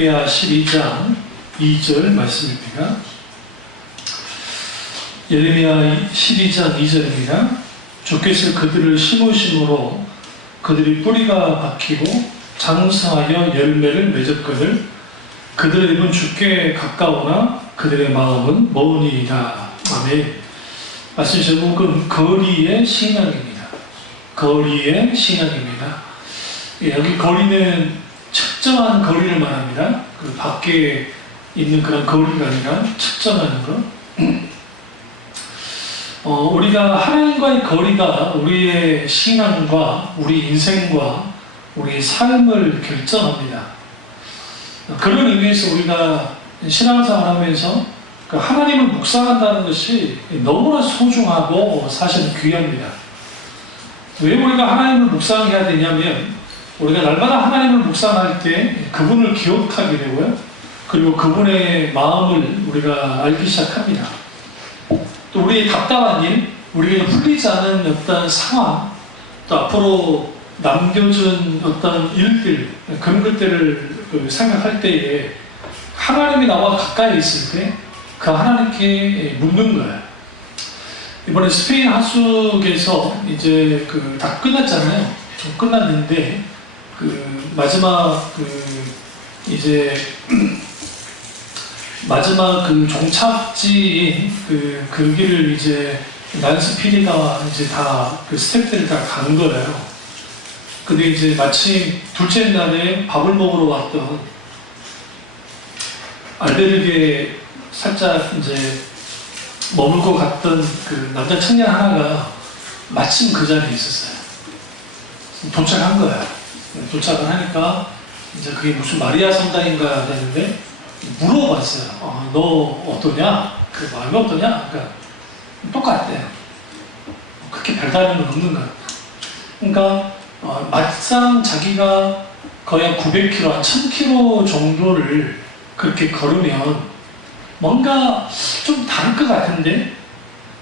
예레미야 12장 2절 말씀입니다. 예레미야 12장 2절입니다. 주께서 그들을 심으심으로 그들이 뿌리가 박히고 장성하여 열매를 맺었거늘 그들의 입은 주께 가까우나 그들의 마음은 머니이다. 아멘. 말씀 제목은 거리의 신앙입니다. 거리의 신앙입니다. 여기 거리는 측정한 거리를 말합니다. 그 밖에 있는 그런 거리가 아니라 측정하는 것. 우리가 하나님과의 거리가 우리의 신앙과 우리 인생과 우리 삶을 결정합니다. 그런 의미에서 우리가 신앙생활 하면서 하나님을 묵상한다는 것이 너무나 소중하고 사실은 귀합니다. 왜 우리가 하나님을 묵상해야 되냐면 우리가 날마다 하나님을 묵상할 때 그분을 기억하게 되고요. 그리고 그분의 마음을 우리가 알기 시작합니다. 또 우리의 답답한 일, 우리에게 풀리지 않은 어떤 상황, 또 앞으로 남겨준 어떤 일들, 그런 것들을 생각할 때에 하나님이 나와 가까이 있을 때 그 하나님께 묻는 거예요. 이번에 스페인 하숙에서 이제 다 끝났잖아요. 좀 끝났는데 마지막 종착지인 그 길을 이제 난스 PD가 이제 다 스태프들이 다 간 거예요. 근데 이제 마침 둘째 날에 밥을 먹으러 왔던 알베르게 살짝 이제 머물고 갔던 그 남자 청년 하나가 마침 그 자리에 있었어요. 도착한 거야. 도착을 하니까 이제 그게 무슨 마리아 성당인가 되는데 물어봤어요. 너 어떠냐? 그 마음이 어떠냐? 그러니까 똑같대요. 그렇게 별다른 건 없는 거야. 그러니까 막상 자기가 거의 한 900km, 한 1000km 정도를 그렇게 걸으면 뭔가 좀 다를 것 같은데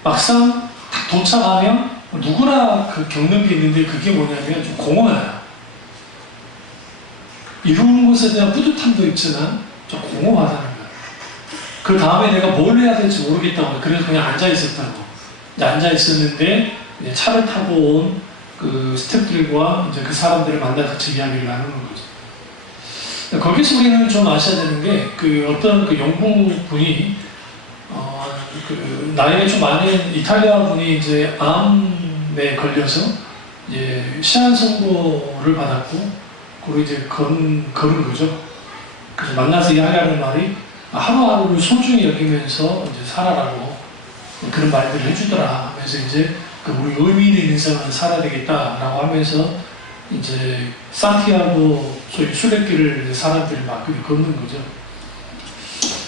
막상 딱 도착하면 누구나 겪는 게 있는데 그게 뭐냐면 좀 공허해요. 이루는 것에 대한 뿌듯함도 있지만 좀 공허하다는 거예요. 그 다음에 내가 뭘 해야 될지 모르겠다고. 그래서 그냥 앉아있었다고. 앉아있었는데 차를 타고 온 그 스태프들과 이제 그 사람들을 만나 같이 이야기를 나누는 거죠. 거기서 우리는 좀 아셔야 되는 게 어떤 영국 분이 나이가 좀 많은 이탈리아 분이 이제 암에 걸려서 이제 시한 선고를 받았고 그리고 이제 거는 거죠. 그래서 만나서 이야기하는 말이 하루하루를 소중히 여기면서 이제 살아라고 그런 말들을 해주더라. 그래서 이제 우리 의미 있는 인생을 살아야 되겠다라고 하면서 이제 산티아고 소위 순례길을 사람들이 막 걷는 거죠.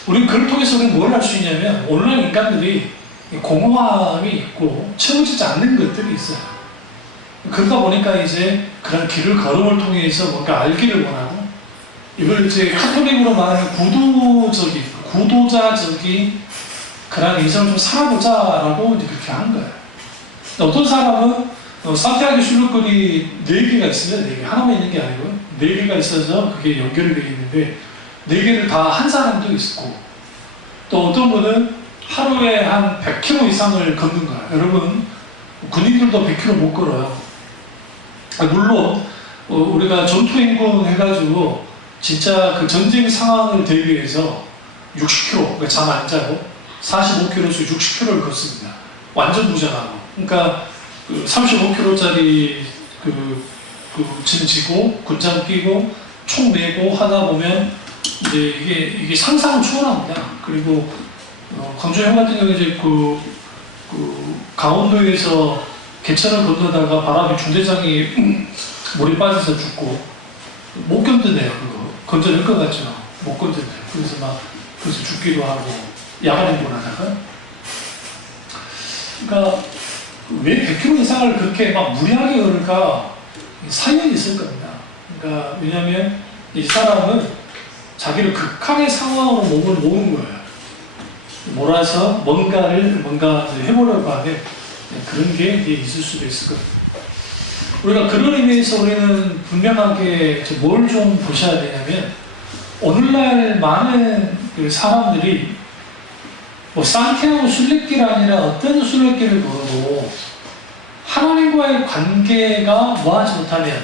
우리 그걸 통해서 우리는 뭘 할 수 있냐면 오늘날 인간들이 공허함이 있고 채워지지 않는 것들이 있어요. 그러다 보니까 이제 그런 길을 걸음을 통해서 뭔가 알기를 원하고 이걸 이제 카톨릭으로 말하면 구도자적인 그런 인생을 좀 살아보자라고 이제 그렇게 한 거예요. 어떤 사람은 산티아고 순례길이 4개가 있어요. 4개. 하나만 있는 게 아니고요. 4개가 있어서 그게 연결이 되어 있는데 4개를 다 한 사람도 있고 또 어떤 분은 하루에 한 100km 이상을 걷는 거예요. 여러분 군인들도 100km 못 걸어요. 물론 우리가 전투행군 해가지고 진짜 그 전쟁 상황을 대비해서 60km, 그러니까 잠 안 자고 45km에서 60km를 걷습니다. 완전 무장하고. 그러니까 35km짜리 짐 지고 군장 끼고 총 메고 하다 보면 이제 이게 상상을 초월합니다. 그리고 광주 형 같은 경우에 이제 강원도에서 개천을 건너다가 바람에 중대장이 물에 빠져서 죽고 못 견뎌내요. 그거 건져낼 것 같죠. 못 건져내요. 그래서 죽기도 하고 야간행군하다가 그러니까 왜 100km 이상을 그렇게 막 무리하게 걸을까? 사연이 있을 겁니다. 그러니까 왜냐하면 이 사람은 자기를 극한의 상황으로 몸을 모은 거예요. 몰아서 뭔가 해보려고 하면 그런 게 있을 수도 있을 겁니다. 우리가 그런 의미에서 우리는 분명하게 뭘 좀 보셔야 되냐면 오늘날 많은 그 사람들이 뭐 산티아고 순례길 아니라 어떤 순례길을 걸어도 하나님과의 관계가 뭐하지 못하면,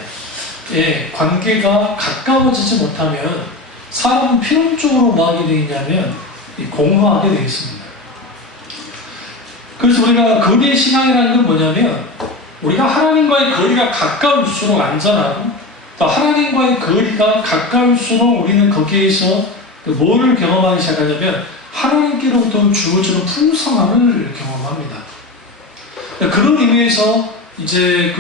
관계가 가까워지지 못하면 사람은 필연적으로 뭐하게 되어 있냐면 공허하게 되어 있습니다. 그래서 우리가 거리의 신앙이라는 건 뭐냐면, 우리가 하나님과의 거리가 가까울수록 안전하고, 또 하나님과의 거리가 가까울수록 우리는 거기에서 뭐를 경험하기 시작하냐면 하나님께로부터 주어지는 풍성함을 경험합니다. 그런 의미에서 이제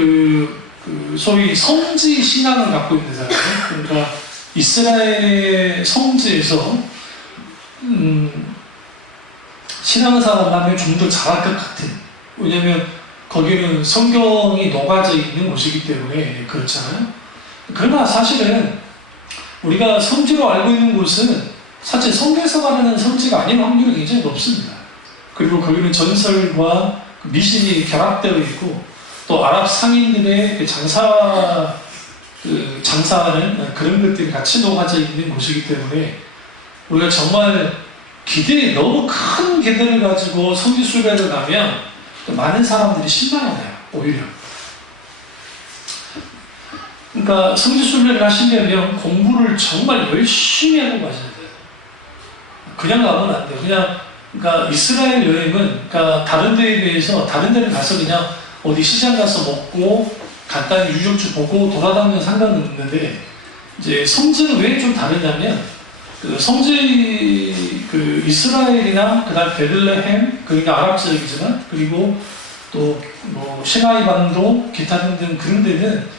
소위 성지 신앙을 갖고 있는 사람, 그러니까 이스라엘의 성지에서 신앙생활을 하면 좀 더 잘할 것 같은, 왜냐하면 거기는 성경이 녹아져 있는 곳이기 때문에 그렇잖아요. 그러나 사실은 우리가 성지로 알고 있는 곳은 사실 성경에서 말하는 성지가 아닌 확률이 굉장히 높습니다. 그리고 거기는 전설과 미신이 결합되어 있고, 또 아랍 상인들의 장사하는 그런 것들이 같이 녹아져 있는 곳이기 때문에 우리가 정말 너무 큰 기대를 가지고 성지 순례를 가면 많은 사람들이 실망해요, 오히려. 그러니까 성지 순례를 하시려면 공부를 정말 열심히 하고 가셔야 돼요. 그냥 가면 안 돼요. 그러니까 이스라엘 여행은, 그러니까 다른 데에 비해서, 다른 데는 가서 그냥 어디 시장 가서 먹고 간단히 유적지 보고 돌아다니면 상관없는데, 이제 성지는 왜 좀 다르냐면, 성지, 이스라엘이나 그다음 베들레헴, 그러니까 아랍 지역이지만, 그리고 또 뭐 시나이 반도, 기타 등등 그런 데는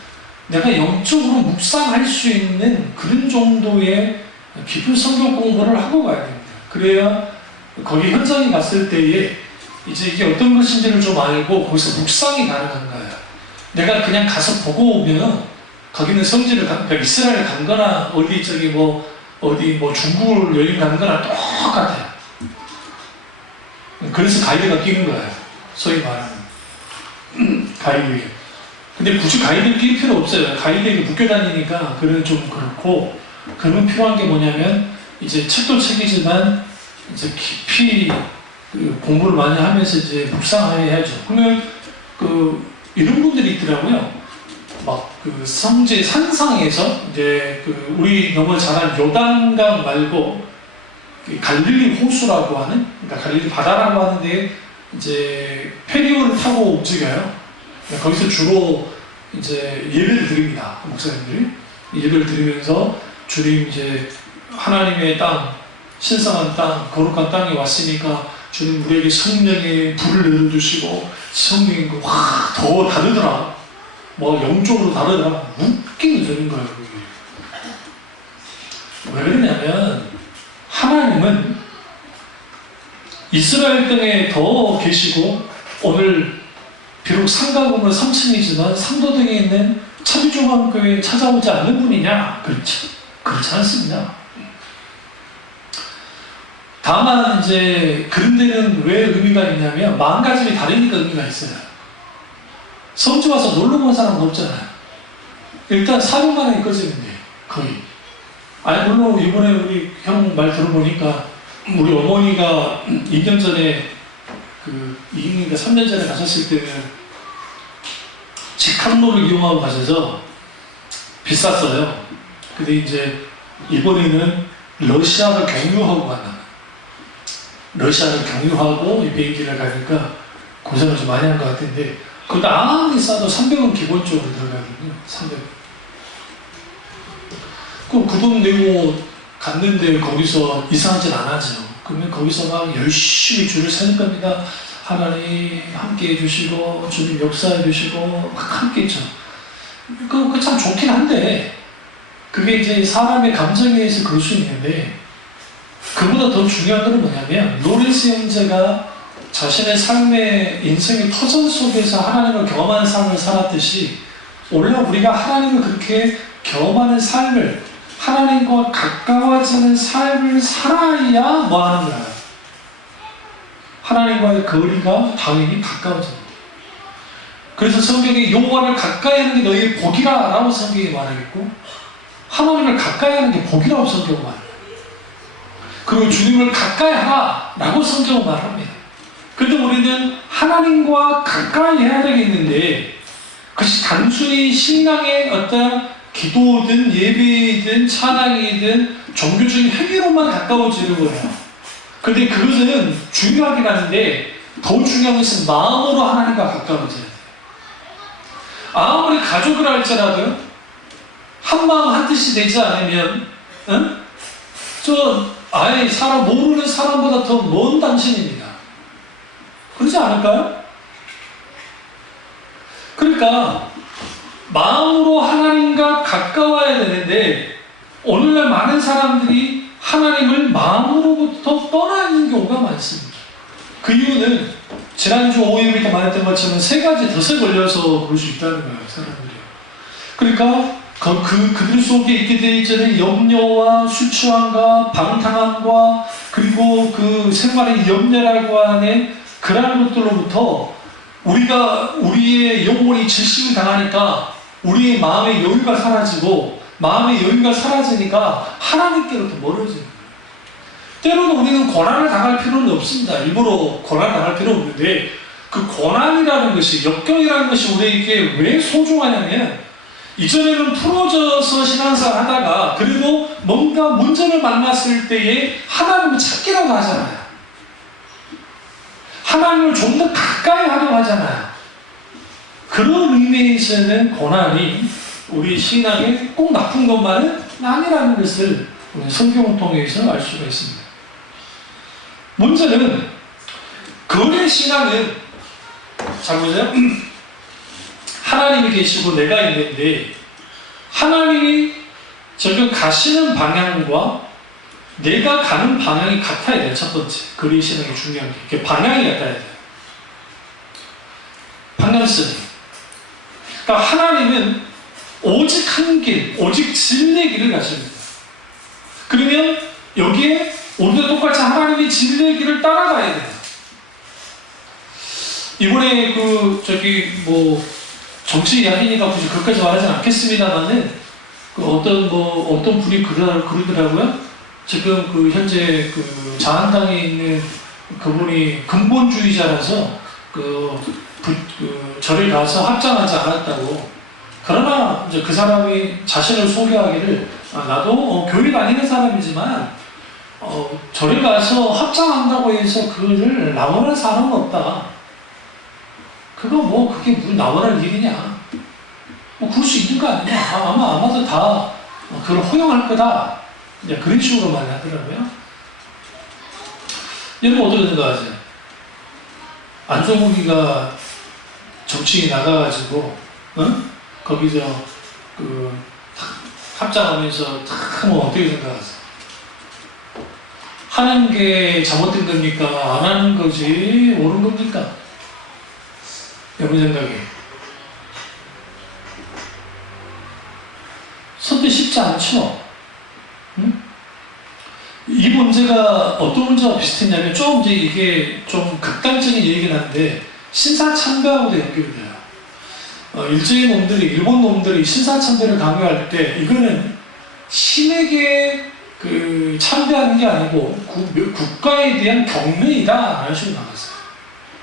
내가 영적으로 묵상할 수 있는 그런 정도의 깊은 성경 공부를 하고 가야 됩니다. 그래야 거기 현장에 갔을 때에 이제 이게 어떤 것인지를 좀 알고 거기서 묵상이 가능한 거예요. 내가 그냥 가서 보고 오면 거기는 성지를 그러니까 이스라엘 간 거나 어디 중국을 여행 간 거나 똑같아요. 그래서 가이드가 끼는 거예요. 소위 말하는 가이드. 근데 굳이 가이드를 낄 필요 없어요. 가이드에게 묶여 다니니까 그건 좀 그렇고, 그러면 필요한 게 뭐냐면 이제 책도 책이지만 이제 깊이 공부를 많이 하면서 이제 묵상해야죠. 그러면 이런 분들이 있더라고요. 막 성지 산상에서 이제 우리 너무 잘 아는 요단강 말고 갈릴리 호수라고 하는, 그러니까 갈릴리 바다라고 하는데 이제 페리오를 타고 움직여요. 거기서 주로 이제 예배를 드립니다. 목사님들이 예배를 드리면서 주님 이제 하나님의 땅, 신성한 땅, 거룩한 땅에 왔으니까 주님 우리에게 성령의 불을 내려주시고, 성령이 더 다르더라, 뭐 영적으로 다르더라, 웃기는 되는 거예요. 왜 그러냐면 하나님은 이스라엘 땅에 더 계시고, 오늘 비록 상가 건물 3층이지만 상도동에 있는 차비조망교회에 찾아오지 않는 분이냐? 그렇지 않습니다. 다만 이제 그런 데는 왜 의미가 있냐면 마음가짐이 다르니까 의미가 있어요. 성지 와서 놀러 온 사람은 없잖아요. 일단 사료만에 꺼지는데 거의. 아니 물론 이번에 우리 형 말 들어보니까 우리 어머니가 2년 전에 2년인가 3년 전에 가셨을 때는 직항로를 이용하고 가셔서 비쌌어요. 근데 이제 이번에는 러시아를 경유하고 갔나. 러시아를 경유하고 이 비행기를 가니까 고생을 좀 많이 한 것 같은데, 그것도 아무리 싸도 300원 기본적으로 들어가거든요. 300원. 그 돈 내고 갔는데 거기서 이상한 짓 안 하죠. 그러면 거기서 막 열심히 줄을 서는 겁니다. 하나님 함께 해주시고 주님 역사해 주시고 막 함께 있죠. 그 참 좋긴 한데, 그게 이제 사람의 감정에 의해서 그럴 수 있는데, 그보다 더 중요한 것은 뭐냐면 로렌스 형제가 자신의 삶의 인생의 터전 속에서 하나님을 경험하는 삶을 살았듯이, 원래 우리가 하나님을 그렇게 경험하는 삶을, 하나님과 가까워지는 삶을 살아야 뭐 하는 거야? 하나님과의 거리가 당연히 가까워집니다. 그래서 성경에 여호와를 가까이 하는 게 너희의 복이라 라고 성경이 말하겠고, 하나님을 가까이 하는 게 복이라고 성경이 말해요. 그리고 주님을 가까이 하라라고 성경은 말합니다. 그런데 우리는 하나님과 가까이 해야 되겠는데 그것이 단순히 신앙의 어떤 기도든 예배이든 찬양이든 종교적인 행위로만 가까워지는 거예요. 그런데 그것은 중요하긴 한데 더 중요한 것은 마음으로 하나님과 가까워져야 돼요. 아무리 가족을 할지라도 한마음 한뜻이 되지 않으면 아예 모르는 사람보다 더 먼 당신입니다. 그러지 않을까요? 그러니까 마음으로 하나님과 가까워야 되는데 오늘날 많은 사람들이 하나님을 마음으로부터 떠나는 경우가 많습니다. 그 이유는 지난주 5일부터 말했던 것처럼 세 가지 덫에 걸려서 그럴 수 있다는 거예요, 사람들이. 그러니까 그들 속에 있게 되어 있는 염려와 수치함과 방탕함과 그리고 그 생활의 염려라고 하는 그러한 것들로부터 우리의 영혼이 질식을 당하니까 우리의 마음의 여유가 사라지고 마음의 여유가 사라지니까 하나님께로부터 멀어지는 거예요. 때로는 우리는 고난을 당할 필요는 없습니다. 일부러 고난을 당할 필요는 없는데 그 고난이라는 것이, 역경이라는 것이 우리에게 왜 소중하냐면 이전에는 풀어져서 신앙생활 하다가 그리고 뭔가 문제를 만났을 때에 하나님을 찾기라도 하잖아요. 하나님을 좀 더 가까이 하려고 하잖아요. 그런 의미에서는 고난이 우리 신앙에 꼭 나쁜 것만은 아니라는 것을 우리 성경을 통해서 알 수가 있습니다. 문제는 거래 신앙은, 잘 보세요. 하나님이 계시고 내가 있는데 하나님이 지금 가시는 방향과 내가 가는 방향이 같아야 돼요. 첫 번째. 거래 신앙이 중요한 게 방향이 같아야 돼요. 방향성이. 그러니까 하나님은 오직 한 길, 오직 진리의 길을 가십니다. 그러면 여기에 우리도 똑같이 하나님의 진리의 길을 따라가야 돼요. 이번에 정치 이야기니까 굳이 그것까지 말하지 않겠습니다만은 어떤 분이 그러더라고요. 지금 현재 자한당에 있는 그분이 근본주의자라서 절에 가서 합장하지 않았다고. 그러나 이제 그 사람이 자신을 소개하기를 나도 교회 다니는 사람이지만 절에 가서 합장한다고 해서 그를 나무랄 사람은 없다. 그게 무슨 나무랄 일이냐. 그럴 수 있는 거 아니냐. 아마도 다 그걸 허용할 거다. 이제 그런 식으로 많이 하더라고요. 여러분 어떻게 생각하세요? 안성욱이가 정치에 나가가지고 거기서 합장하면서 어떻게 생각하세요? 하는 게 잘못된 겁니까? 안 하는 거지 옳은 겁니까? 여러분 생각에 선택 쉽지 않죠? 이 문제가 어떤 문제와 비슷했냐면 이게 좀 극단적인 얘기긴 한데 신사참배하고도 연결돼요. 일본 놈들이 신사참배를 강요할 때 이거는 신에게 참배하는 게 아니고 국가에 대한 경례이다 라는 식으로 나왔어요.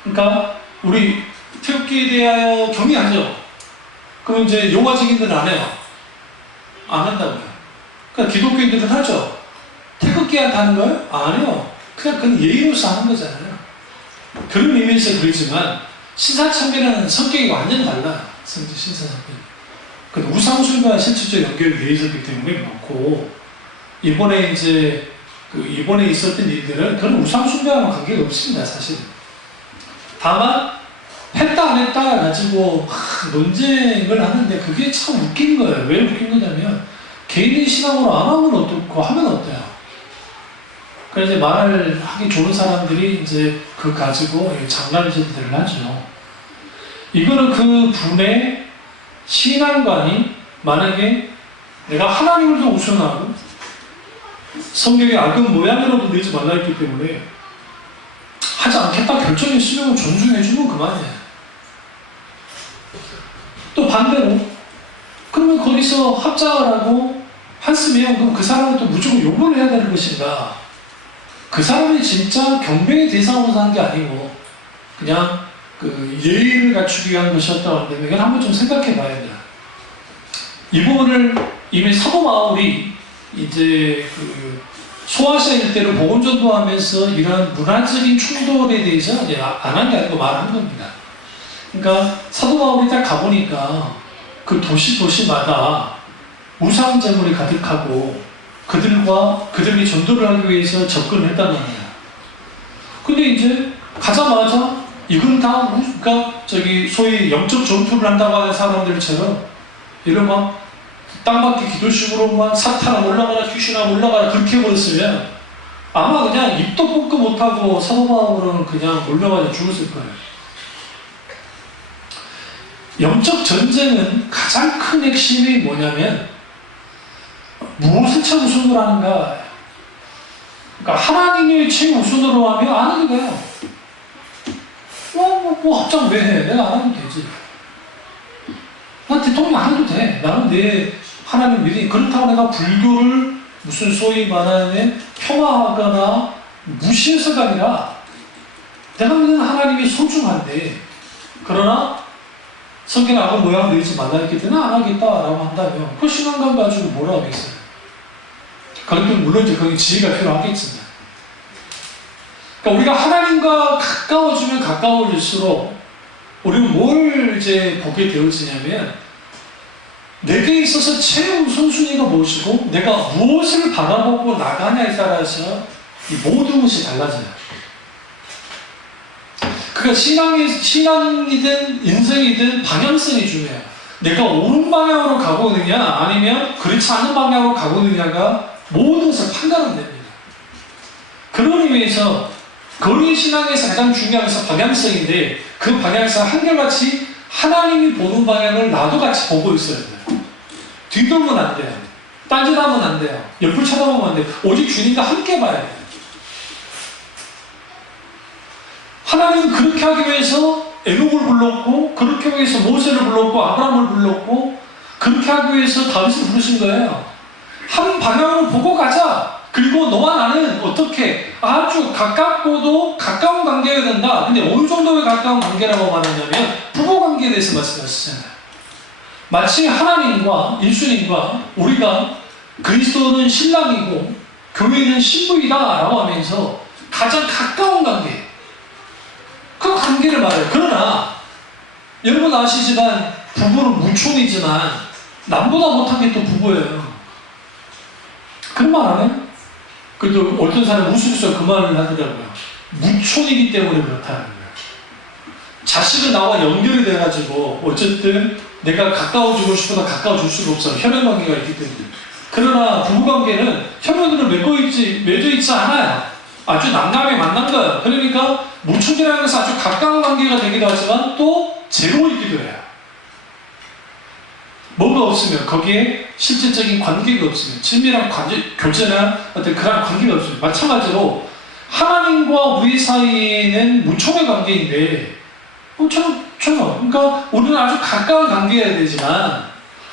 그러니까 우리 태극기에 대하여 경의하죠. 그럼 이제 여호와증인들은 안 해요. 안 한다고요. 그러니까 기독교인들은 하죠. 태극기한테 하는 거예요? 안 해요. 그건 예의로서 하는 거잖아요. 그런 의미에서 그렇지만 신사참배라는 성격이 완전히 달라요. 신사참배. 근데 우상숭배와 실질적 연결이 되어 있었기 때문에 많고 이번에 있었던 일들은 그런 우상숭배와는 관계가 없습니다. 사실. 다만 했다 안 했다 가지고 논쟁을 하는데 그게 참 웃긴 거예요. 왜 웃긴 거냐면 개인의 신앙으로 안 하면 어떻고 하면 어때요? 그래서 말을 하기 좋은 사람들이 이제 가지고 장난질들을 하죠. 이거는 그 분의 신앙관이 만약에 내가 하나님을 더 우선하고 성경의 악은 모양이라도 내지 말라 했기 때문에 하지 않겠다 결정했으면 존중해주면 그만이에요. 또 반대로 그러면 거기서 합장을 하고 한스면 그럼 그 사람은 또 무조건 욕을 해야 되는 것인가? 그 사람이 진짜 경배의 대상으로 산 게 아니고 그냥 그 예의를 갖추기 위한 것이었다고 하는데 이건 한번 좀 생각해 봐야 돼요. 이 부분을 이미 사도 바울이 이제 그 소아시아 일대를 복음 전도하면서 이런 문화적인 충돌에 대해서 안 한 게 아니고 말한 겁니다. 그러니까 사도 바울이 딱 가보니까 그 도시마다 우상제물이 가득하고 그들이 전도를 하기 위해서 접근을 했단 말이야. 근데 이제 가자마자 이건 다 그러니까 저기 소위 영적 전투를 한다고 하는 사람들처럼 이런 막 땅밖에 기도식으로 막 사탄아 올라가라 귀신아 올라가라 그렇게 해버렸으면 아마 그냥 입도 뻗고 못하고 사도 바울은 그냥 올라가서 죽었을 거예요. 영적 전쟁은 가장 큰 핵심이 뭐냐면 무엇을 최우선으로 하는가. 그러니까 하나님이 최우선으로 하면 안 하게 돼요. 합장 왜 해? 내가 안 하면 되지. 난 대통령 안 해도 돼. 나는 내 하나님 믿으니. 그렇다고 내가 불교를 무슨 소위 말하는 폄하하거나 무시해서가 아니라 내가 믿는 하나님이 소중한데 그러나 성경에 악을 모양 내리지 말라 했기 때문에 안 하겠다라고 한다면 그 신앙감 가지고 뭐라 하겠어요? 그건 물론 이제 거기 지혜가 필요하겠지만 그러니까 우리가 하나님과 가까워지면 가까워질수록 우리는 뭘 이제 보게 되어지냐면 내게 있어서 최우선순위가 무엇이고 내가 무엇을 바라보고 나가냐에 따라서 이 모든 것이 달라져요. 그러니까 신앙이든 인생이든 방향성이 중요해요. 내가 옳은 방향으로 가고 있느냐 아니면 그렇지 않은 방향으로 가고 있느냐가 모든 것을 판단하면 됩니다. 그런 의미에서 거리 신앙에서 가장 중요한 것은 방향성인데 그 방향성 한결같이 하나님이 보는 방향을 나도 같이 보고 있어야 돼요. 뒤돌면 안 돼요. 딴짓하면 안 돼요. 옆을 쳐다보면 안 돼요. 오직 주님과 함께 봐야 돼요. 하나님은 그렇게 하기 위해서 에녹을 불렀고 그렇게 하기 위해서 모세를 불렀고 아브라함을 불렀고 그렇게 하기 위해서 다윗을 부르신 거예요. 한 방향으로 보고 가자. 그리고 너와 나는 어떻게 아주 가깝고도 가까운 관계가 된다. 근데 어느 정도의 가까운 관계라고 말하냐면 부부관계에 대해서 말씀하시잖아요. 마치 하나님과 예수님과 우리가 그리스도는 신랑이고 교회는 신부이다 라고 하면서 가장 가까운 관계 그 관계를 말해요. 그러나 여러분 아시지만 부부는 무촌이지만 남보다 못한 게 또 부부예요. 그런 말 안 해요? 그래도 어떤 사람이 웃으면서 그 말을 하더라고요. 무촌이기 때문에 그렇다는 거예요. 자식은 나와 연결이 돼가지고 어쨌든 내가 가까워지고 싶어도 가까워질 수가 없어요. 혈연관계가 있기 때문에. 그러나 부부관계는 혈연으로 맺어 있지 않아요. 아주 남남이 만난 거예요. 그러니까 무촌이라는 것은 아주 가까운 관계가 되기도 하지만 또 제로이기도 해요. 뭐가 없으면 거기에 실질적인 관계가 없으면 친밀한 교제나 어떤 그런 관계가 없으면 마찬가지로 하나님과 우리 사이에는 무촌의 관계인데 그러니까 우리는 아주 가까운 관계여야 되지만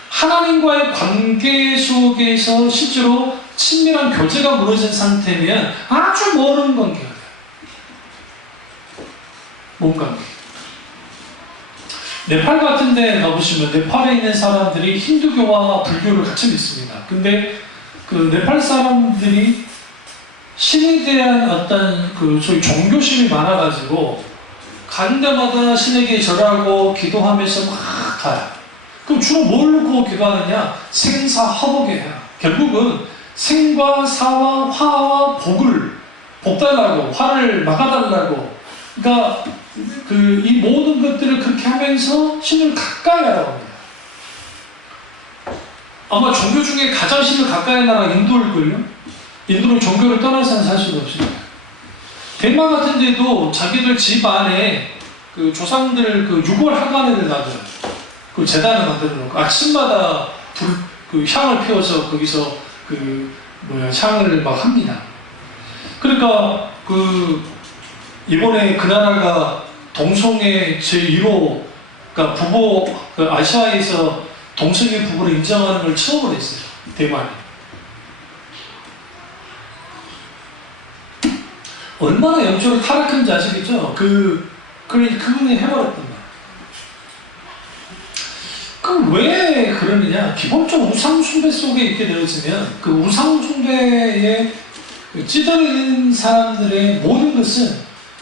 하나님과의 관계 속에서 실제로 친밀한 교제가 무너진 상태면 아주 멀은 관계가 돼요. 뭔 관계? 네팔 같은 데 가보시면 네팔에 있는 사람들이 힌두교와 불교를 같이 믿습니다. 근데 그 네팔 사람들이 신에 대한 어떤 그 소위 종교심이 많아가지고 가는 데마다 신에게 절하고 기도하면서 막 가요. 그럼 주로 뭘 놓고 기도하느냐? 생사화복이에요. 결국은 생과 사와 화와 복 달라고 화를 막아달라고 그러니까 이 모든 것들을 그렇게 하면서 신을 가까이 하라고 합니다. 아마 종교 중에 가장 신을 가까이 하는 나라가 인도일걸요? 인도는 종교를 떠나서는 살 수가 없습니다. 덴마크 같은 데도 자기들 집 안에 그 조상들 그 유골하관을 놔둬요. 그 재단을 만들어 놓고 아침마다 향을 피워서 거기서 향을 막 합니다. 그러니까 이번에 그 나라가 동성애 제1호 그러니까 아시아에서 동성애 부부를 인정하는 걸 처음으로 했어요. 대만이. 얼마나 영적으로 타락한지 아시겠죠? 그분이 해버렸단 말이에요. 그럼 왜 그러느냐? 기본적으로 우상숭배 속에 있게 되어지면 그 우상숭배에 찌들어있는 사람들의 모든 것은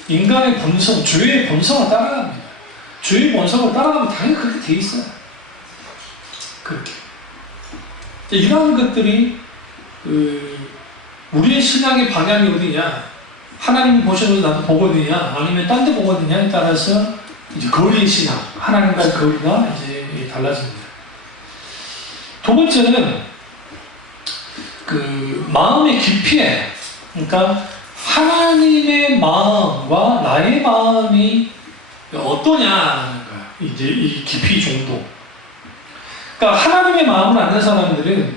인간의 본성, 죄의 본성을 따라갑니다. 죄의 본성을 따라가면 당연히 그렇게 돼 있어요. 그렇게. 이러한 것들이 우리의 신앙의 방향이 어디냐? 하나님이 보셔도 나도 보거든요. 아니면 딴 데 보거든요에 따라서 이제 거리의 신앙, 하나님과의 거리가 이제 달라집니다. 두 번째는 마음의 깊이에, 그러니까 하나님의 마음과 나의 마음이 어떠냐는 거야. 이제 이 깊이 정도. 그러니까 하나님의 마음을 아는 사람들은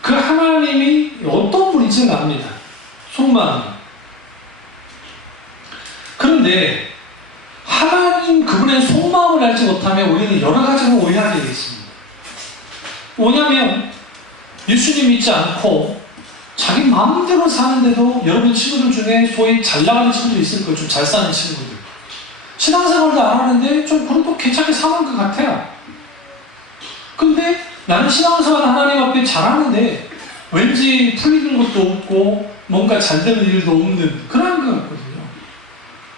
그 하나님이 어떤 분인지를 압니다. 속마음. 그런데 하나님 그분의 속마음을 알지 못하면 우리는 여러 가지로 오해하게 되어 있습니다. 뭐냐면 예수님 믿지 않고 자기 마음대로 사는데도 여러분 친구들 중에 소위 잘 나가는 친구도 있을 거예요. 좀 잘 사는 친구들. 신앙생활도 안 하는데 좀 그래도 괜찮게 사는 것 같아요. 근데 나는 신앙생활 하나님 앞에 잘하는데 왠지 풀리는 것도 없고 뭔가 잘 되는 일도 없는 그런 것 같거든요.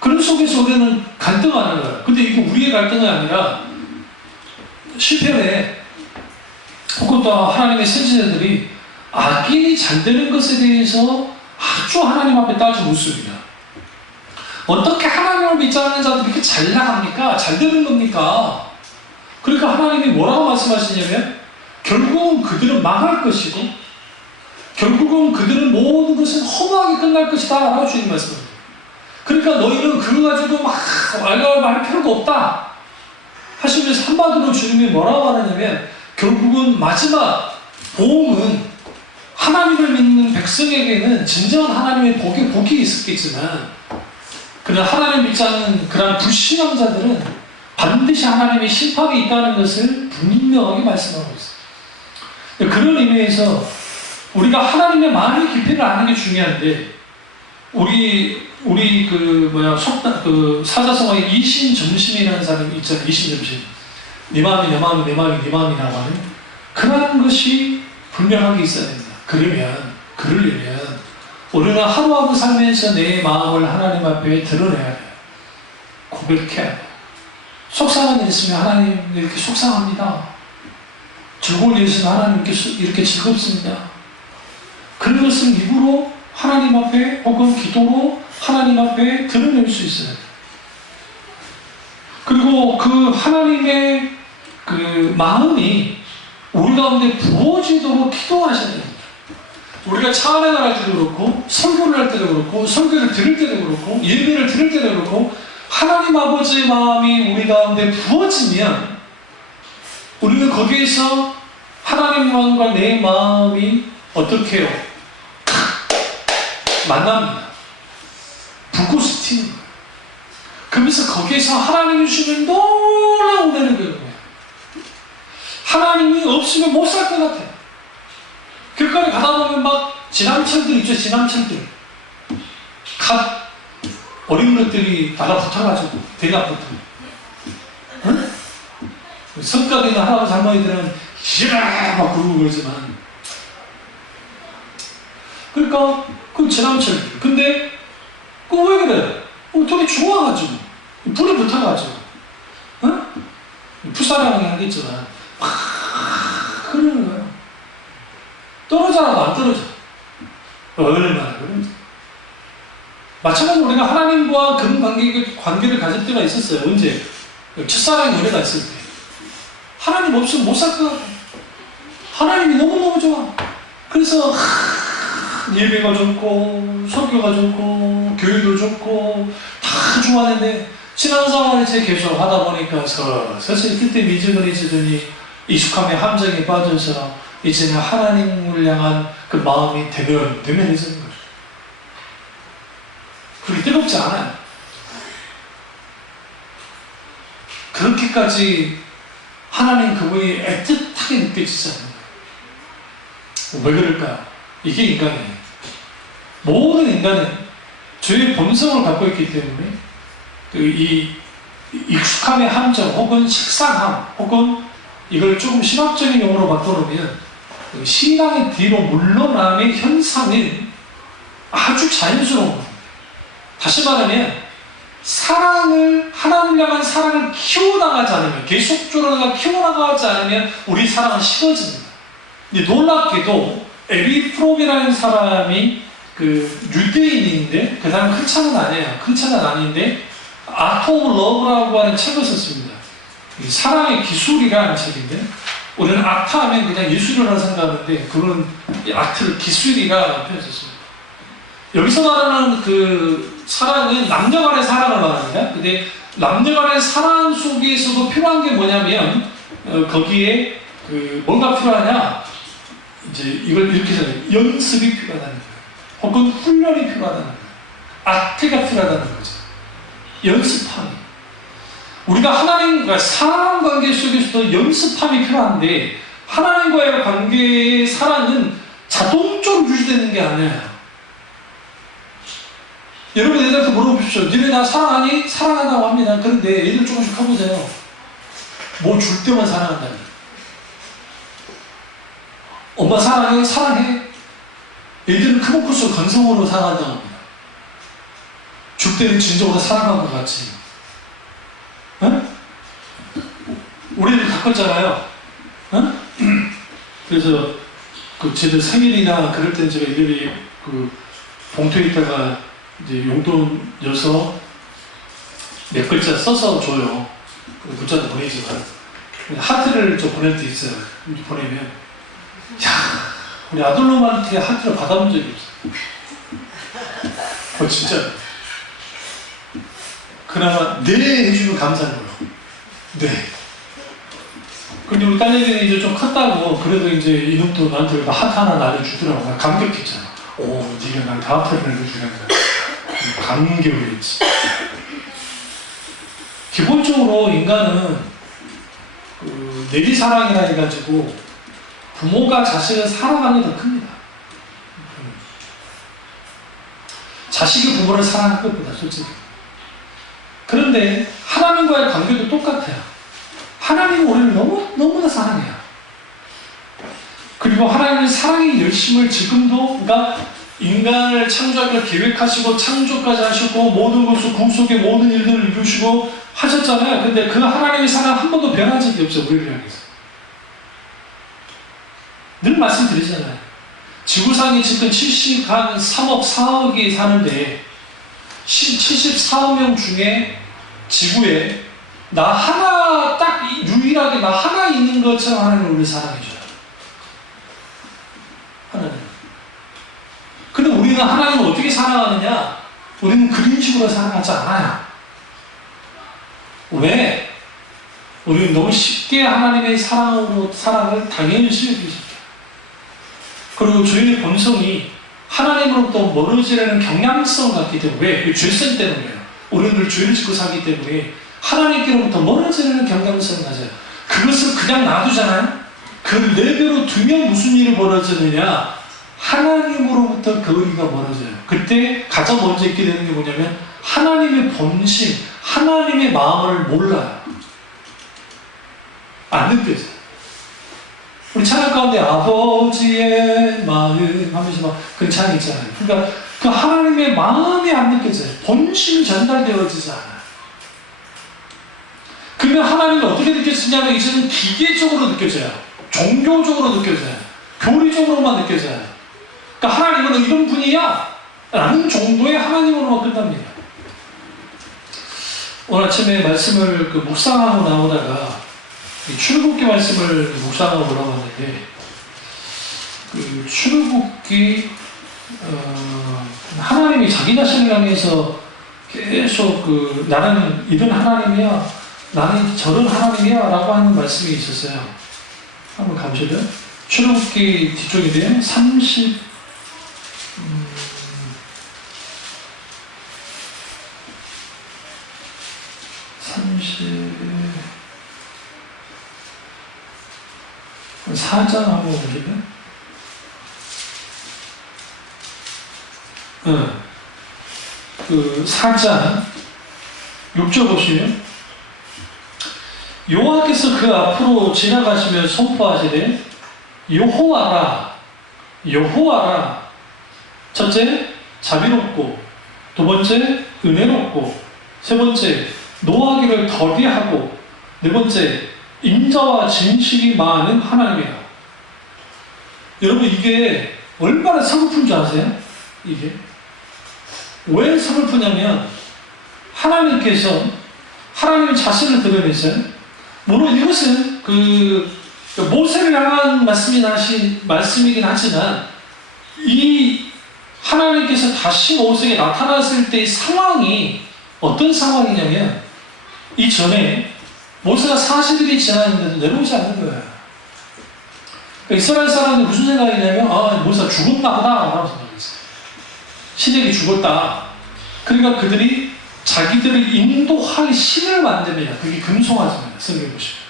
그런 속에서 우리는 갈등하는 거예요. 근데 이게 우리의 갈등이 아니라 시편에 혹은 또 하나님의 선지자들이 악인이 잘 되는 것에 대해서 아주 하나님 앞에 따져 묻습니다. 어떻게 하나님을 믿지 않는 자들이 이렇게 잘 나갑니까? 잘 되는 겁니까? 그러니까 하나님이 뭐라고 말씀하시냐면 결국은 그들은 망할 것이고 결국은 그들은 모든 것은 허무하게 끝날 것이다 라고 주님 말씀합니다. 그러니까 너희는 그거 가지고 막 왈가왈부할 필요가 없다 하시면서 한마디로 주님이 뭐라고 하느냐면 결국은 마지막 보응은 하나님을 믿는 백성에게는 진정한 하나님의 복이 있었겠지만 그러나 하나님을 믿지 않는 그런 불신앙 자들은 반드시 하나님의 심판이 있다는 것을 분명하게 말씀하고 있어요. 그런 의미에서 우리가 하나님의 마음의 깊이를 아는 게 중요한데 우리 사자성어의 이심점심이라는 사람이 있잖아요. 이심점심. 네 마음이 내 마음이 내 마음이 네 마음이라고 하는 그런 것이 분명하게 있어야 됩니다. 그러려면 우리는 하루하루 살면서 내 마음을 하나님 앞에 드러내야 돼요. 고백해야 돼요. 속상한 일 있으면 하나님 이렇게 속상합니다. 즐거운 일 있으면 하나님 이렇게 즐겁습니다. 그런 것을 입으로 하나님 앞에 혹은 기도로 하나님 앞에 드러낼 수 있어요. 그리고 그 하나님의 그 마음이 우리 가운데 부어지도록 기도하셔야 됩니다. 우리가 찬양을 할 때도 그렇고 설교를 할 때도 그렇고 설교를 들을 때도 그렇고 예배를 들을 때도 그렇고 하나님 아버지의 마음이 우리 가운데 부어지면 우리는 거기에서 하나님 마음과 내 마음이 어떻게 해요? 만납니다. 불꽃이 튀는 거예요. 그러면서 거기에서 하나님이 주시면 놀라운 은혜를 배우는 거예요. 하나님이 없으면 못 살 것 같아요. 길거리 가다 보면 막 지남철들 있죠. 지남철들 갓 어린 것들이 달라붙어가지고 대낮부터 응? 성격 있는 할아버지 할머니들은 이라 막 그러고 그러지만 그러니까 그 지남철들 근데 그 왜 그래? 둘이 좋아가지고 불에 붙어가지고 응? 풋사랑이 하겠지만 막 그러는 거예요. 떨어져라도 안 떨어져. 얼마나 그런지. 마찬가지로 우리가 하나님과 그런 관계를 가질 때가 있었어요. 언제? 첫사랑의 은혜가 있을 때. 하나님 없으면 못 살 것 같아. 하나님이 너무너무 좋아. 그래서 예배가 좋고 설교가 좋고 교회도 좋고 다 좋아하는데 신앙생활을 이제 계속 하다 보니까 서서히 그때 미지근해지더니 익숙함의 함정에 빠져서 이제는 하나님을 향한 그 마음이 대면해지는 거예요. 그게 뜨겁지 않아요. 그렇게까지 하나님 그분이 애틋하게 느껴지지 않는 거예요. 왜 그럴까요? 이게 인간이에요. 모든 인간은 저희의 본성을 갖고 있기 때문에 이 익숙함의 함정 혹은 식상함 혹은 이걸 조금 신학적인 용어로 바꿔놓으면 신앙의 뒤로 물러남의 현상은 아주 자연스러운 겁니다. 다시 말하면 사랑을 하나님 향한 사랑을 키워나가지 않으면 계속적으로 키워나가지 않으면 우리 사랑은 식어집니다. 근데 놀랍게도 에리 프롬이라는 사람이 그 유대인인데 그 사람은 크리스찬은 아니에요. 크리스찬은 아닌데 아트 오브 러브라고 하는 책을 썼습니다. 사랑의 기술이라는 책인데 우리는 아트 하면 그냥 예술이라고 생각하는데 그건 아트를 기술이라고 표현했습니다. 여기서 말하는 그 사랑은 남녀 간의 사랑을 말합니다. 근데 남녀 간의 사랑 속에서도 필요한 게 뭐냐면 거기에 그 뭐가 필요하냐 이제 이걸 이렇게 생각해요. 연습이 필요하다는 거예요. 혹은 훈련이 필요하다는 거예요. 아트가 필요하다는 거죠. 연습함이. 우리가 하나님과 사랑 관계 속에서도 연습함이 필요한데 하나님과의 관계의 사랑은 자동적으로 유지되는 게 아니에요. 여러분 애들한테 물어보십시오. 니네 나 사랑하니? 사랑한다고 합니다. 그런데 애들 조금씩 커보세요. 뭐 줄 때만 사랑한다니. 엄마 사랑해? 사랑해? 애들은 크고 클수록 건성으로 사랑한다고 합니다. 줄 때는 진정으로 사랑한 것 같지. 응? 우리 애들 바꿨잖아요. 응? 그래서 그 쟤들 생일이나 그럴 때 제가 애들이 그 봉투에 있다가 이제 용돈 여서 몇 글자 써서 줘요. 문자도 보내지만 하트를 좀 보낼 때 있어요. 보내면 야 우리 아들놈한테 하트를 받아본 적이 없어요. 진짜 그나마 네 해주면 감사한 거예요. 네. 근데 우리 딸내미는 이제 좀 컸다고 그래도 이제 이놈도 나한테 하트 하나 날려주더라고. 감격했잖아. 오 네가 나한테 하트를 날려주란다. 감격을 했지. 기본적으로 인간은 그 내리사랑이라 해가지고 부모가 자식을 사랑하는 게 더 큽니다. 자식이 부모를 사랑할 것보다 솔직히. 그런데 하나님과의 관계도 똑같아요. 하나님은 우리를 너무나 사랑해요. 그리고 하나님은 사랑의 열심을 지금도 그러니까 인간을 창조하기를 계획하시고 창조까지 하시고 모든 것을 궁속의 모든 일들을 이루시고 하셨잖아요. 근데 그 하나님의 사랑 한 번도 변한 적이 없어요. 우리를 향해서. 늘 말씀드리잖아요. 지구상에 지금 73억 4억이 사는데 74억 명 중에 지구에 나 하나 딱 유일하게 나 하나 있는 것처럼 하나님을 우리를 사랑해줘요. 하나님. 근데 우리는 하나님을 어떻게 사랑하느냐? 우리는 그런 식으로 사랑하지 않아요. 왜? 우리는 너무 쉽게 하나님의 사랑을 당연시 여기죠. 그리고 저희의 본성이 하나님으로부터 멀어지려는 경향성을 갖기 때문에 왜? 죄성 때문이에요. 우리는 죄를 짓고 살기 때문에 하나님께로부터 멀어지려는 경향성을 가져요. 그것을 그냥 놔두잖아요. 그 레벨로 두면 무슨 일이 벌어지느냐? 하나님으로부터 거리가 멀어져요. 그때 가장 먼저 있게 되는 게 뭐냐면 하나님의 본심, 하나님의 마음을 몰라요. 안 느껴져요. 우리 찬양 가운데 아버지의 마음 하면서 막 그 찬양 있잖아요. 그러니까 그 하나님의 마음이 안 느껴져요. 본심이 전달되어지지 않아요. 그러면 하나님이 어떻게 느껴지냐면 이제는 기계적으로 느껴져요. 종교적으로 느껴져요. 교리적으로만 느껴져요. 그러니까 하나님은 이런 분이야 라는 정도의 하나님으로만 끝납니다. 오늘 아침에 말씀을 묵상하고 나오다가 출애굽기 말씀을 묵상하고 올라왔는데 그 출애굽기 하나님이 자기 자신을 향해서 계속 나는 이런 하나님이야 나는 저런 하나님이야 라고 하는 말씀이 있었어요. 한번 가보실래요? 출애굽기 뒤쪽인데요. 30 4장 한번 보실래요? 그 4장 6절 보시면 여호와께서 그 앞으로 지나가시며 선포하시되 여호와라 여호와라. 첫째, 자비롭고, 두 번째, 은혜롭고, 세 번째, 노하기를 더디하고, 네 번째, 인자와 진실이 많은 하나님이라. 여러분, 이게 얼마나 서글픈 줄 아세요? 이게 왜 서글프냐면 하나님께서 하나님 자신을 드러내세요. 물론 이것은 모세를 향한 말씀이긴 하지만 이 하나님께서 다시 모세에게 나타났을 때의 상황이 어떤 상황이냐면 이전에 모세가 40일이 지났는데도 내려오지 않는 거예요. 그러니까 이스라엘 사람들은 무슨 생각이냐면 모세가 죽었나 보다 라고 생각했어요. 시댁이 죽었다. 그러니까 그들이 자기들을 인도할 신을 만듭니다. 그게 금송아지입니다. 성경 보시면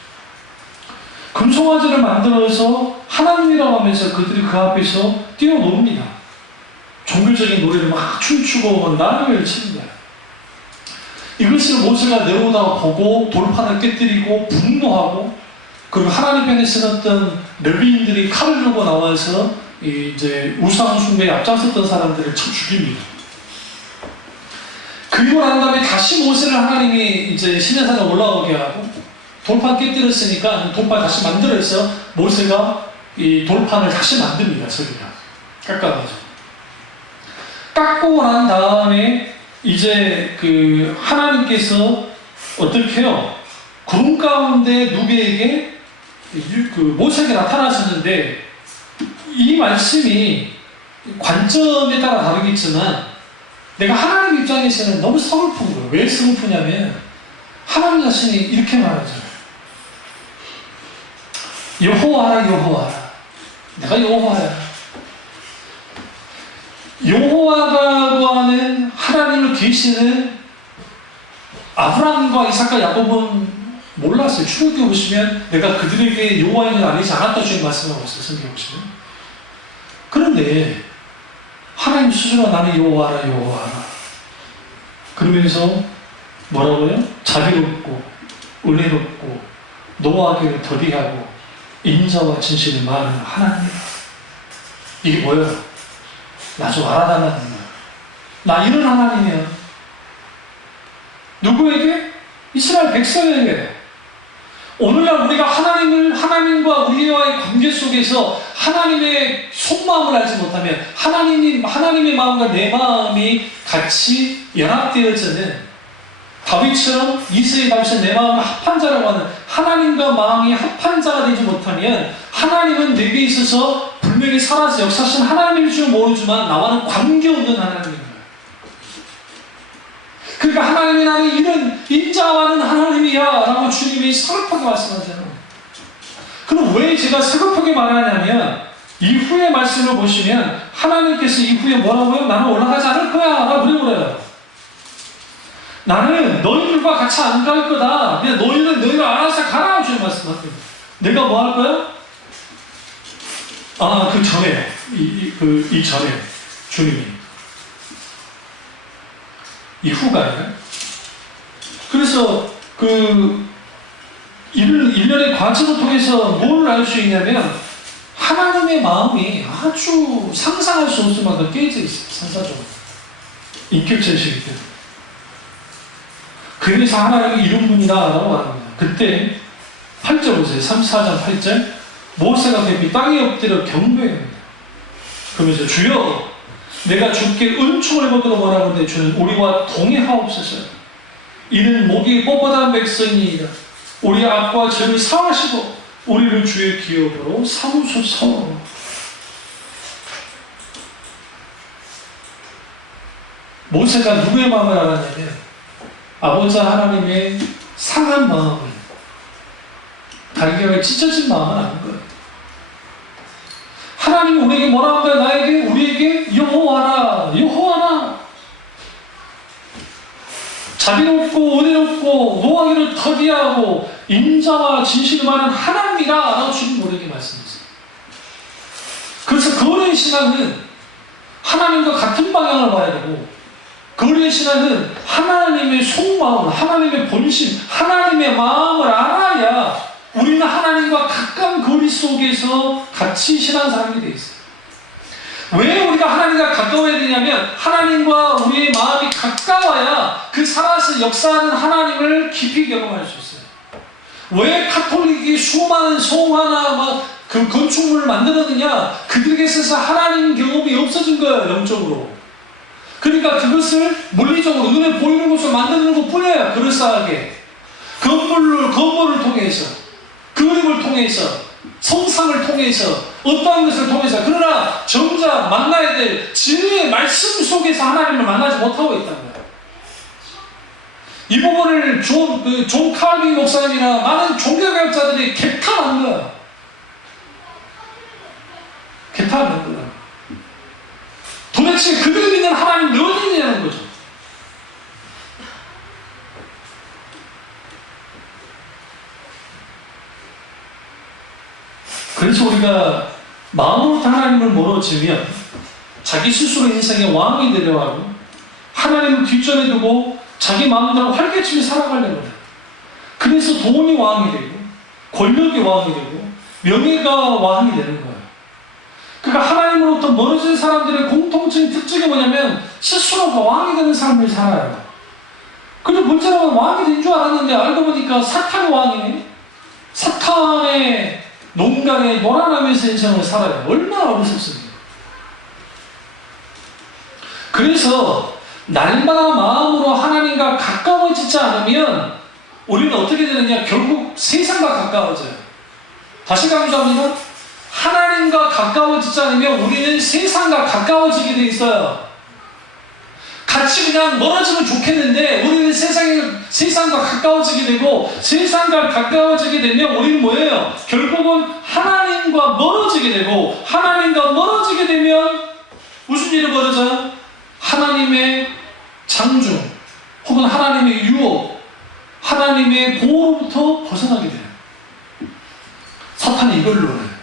금송아지를 만들어서 하나님이라고 하면서 그들이 그 앞에서 뛰어놉니다. 종교적인 노래를 막 춤추고 나를 치는 거예요. 이것을 모세가 내려오다가 보고 돌판을 깨뜨리고 분노하고, 그리고 하나님 편에 서었던 레위인들이 칼을 들고 나와서 이제 우상 숭배에 앞장섰던 사람들을 쳐 죽입니다. 그리고 난 다음에 다시 모세를 하나님이 이제 시내산에 올라오게 하고 돌판 깨뜨렸으니까 돌판 다시 만들어서 모세가 이 돌판을 다시 만듭니다. 저기가 깎아가지고 깎고 난 다음에 이제 그 하나님께서 어떻게 해요? 구름 가운데 누구에게 그 모세에게 나타나셨는데, 이 말씀이 관점에 따라 다르겠지만 내가 하나님 입장에서는 너무 서글픈 거예요. 왜 서글프냐면 하나님 자신이 이렇게 말하잖아요. 여호와라 여호와라. 내가 여호와야. 여호와라고 하는 하나님을 계시는 아브라함과 이삭과 야곱은 몰랐어요. 출애굽기 보시면 내가 그들에게 여호와인 줄 알리지 않았다 주님 말씀하고 있어요. 성경 보시면. 그런데 하나님 스스로 나는 여호와라 여호와라 그러면서 뭐라고요? 자비롭고 은혜롭고 노하기를 더디하고 인자와 진실이 많은 하나님이라. 이게 뭐예요? 나 좀 알아달라는 거야. 나 이런 하나님이야. 누구에게? 이스라엘 백성에게. 오늘날 우리가 하나님과 우리와의 관계 속에서 하나님의 속마음을 알지 못하면 하나님의 마음과 내 마음이 같이 연합되어지는 다윗처럼 이스라엘 다윗은 내 마음을 합한 자라고 하는 하나님과 마음이 합한 자가 되지 못하면 하나님은 내게 있어서 분명히 살아서 역사하신 하나님일 줄 모르지만 나와는 관계없는 하나님인 거예요. 그러니까 하나님이 나는 이런 인자와는 하나님이야 라고 주님이 서글프게 말씀하잖아요. 그럼 왜 제가 서글프게 말하냐면 이후의 말씀을 보시면 하나님께서 이후에 뭐라고요? 나는 올라가지 않을 거야 라고 그래요. 나는 너희들과 같이 안 갈 거다. 그냥 너희를 알아서 가라 주님 말씀하세요. 내가 뭐 할 거야? 그 전에 이 전에 주님이 이후가요. 그래서 일련의 과정을 통해서 뭘 알 수 있냐면 하나님의 마음이 아주 상상할 수 없을 만큼 깨져 있어요. 상사적으로 인격체이시기 때문에. 그래서 하나님이 이런 분이다라고 말합니다. 그때 8절 보세요. 34장 8절 모세가 대비 땅에 엎드려 경배합니다. 그러면서 주여 내가 주께 은총을 받도록 뭐라고 하는데 주는 우리와 동행하옵소서. 이는 목이 뻣뻣한 백성이니라. 우리 악과 죄를 사하시고 우리를 주의 기업으로 삼으소서. 모세가 누구의 마음을 알았냐면 아버지 하나님의 상한 마음을, 달걀에 찢어진 마음을 아는 거예요. 하나님이 우리에게 뭐라고 한다? 나에게, 우리에게 여호와라 여호와라. 자비롭고 은혜롭고 노하기를 더디하고 인자와 진실이 많은 하나님이라 라고 주님 우리에게 말씀하세요. 그래서 거룩의 신앙은 하나님과 같은 방향을 봐야 되고, 거룩의 우리의 신앙은 하나님의 속마음, 하나님의 본심, 하나님의 마음을 알아야 우리는 하나님과 가까운 거리 속에서 같이 신앙사람이 되어 있어요. 왜 우리가 하나님과 가까워야 되냐면 하나님과 우리의 마음이 가까워야 그 살아서 역사하는 하나님을 깊이 경험할 수 있어요. 왜 카톨릭이 수많은 성화나 그 건축물을 만들었느냐? 그들에게서 하나님 경험이 없어진 거예요, 영적으로. 그러니까 그것을 물리적으로 눈에 보이는 것을 만드는 것 뿐이에요. 그럴싸하게 건물을 통해서, 그림을 통해서, 성상을 통해서, 어떠한 것을 통해서. 그러나 정작 만나야 될 진리의 말씀 속에서 하나님을 만나지 못하고 있다는 거예요. 이 부분을 존 칼빈 목사님이나 많은 종교개혁자들이 개탄한 거예요. 개탄한 거예요. 도대체 그들이 믿는 하나님이 어디 있냐는 거죠. 그래서 우리가 마음으로부터 하나님을 멀어지면 자기 스스로 인생의 왕이 되려고 하고 하나님을 뒷전에 두고 자기 마음대로 활개치며 살아가려고 해요. 그래서 돈이 왕이 되고 권력이 왕이 되고 명예가 왕이 되는 거예요. 그러니까 하나님으로부터 멀어진 사람들의 공통적인 특징이 뭐냐면 스스로가 왕이 되는 삶을 살아요. 그런데 문제는 왕이 된 줄 알았는데 알고 보니까 사탄의 왕이네. 사탄의 농간에 놀아나면서 인생을 살아요. 얼마나 어리석습니까? 그래서 날마다 마음으로 하나님과 가까워지지 않으면 우리는 어떻게 되느냐? 결국 세상과 가까워져요. 다시 강조합니다. 하나님과 가까워지지 않으면 우리는 세상과 가까워지게 돼 있어요. 같이 그냥 멀어지면 좋겠는데 우리는 세상과 가까워지게 되고 세상과 가까워지게 되면 우리는 뭐예요? 결국은 하나님과 멀어지게 되고 하나님과 멀어지게 되면 무슨 일이 벌어져요? 하나님의 장중 혹은 하나님의 유혹, 하나님의 보호로부터 벗어나게 돼요. 사탄이 이걸 노려요.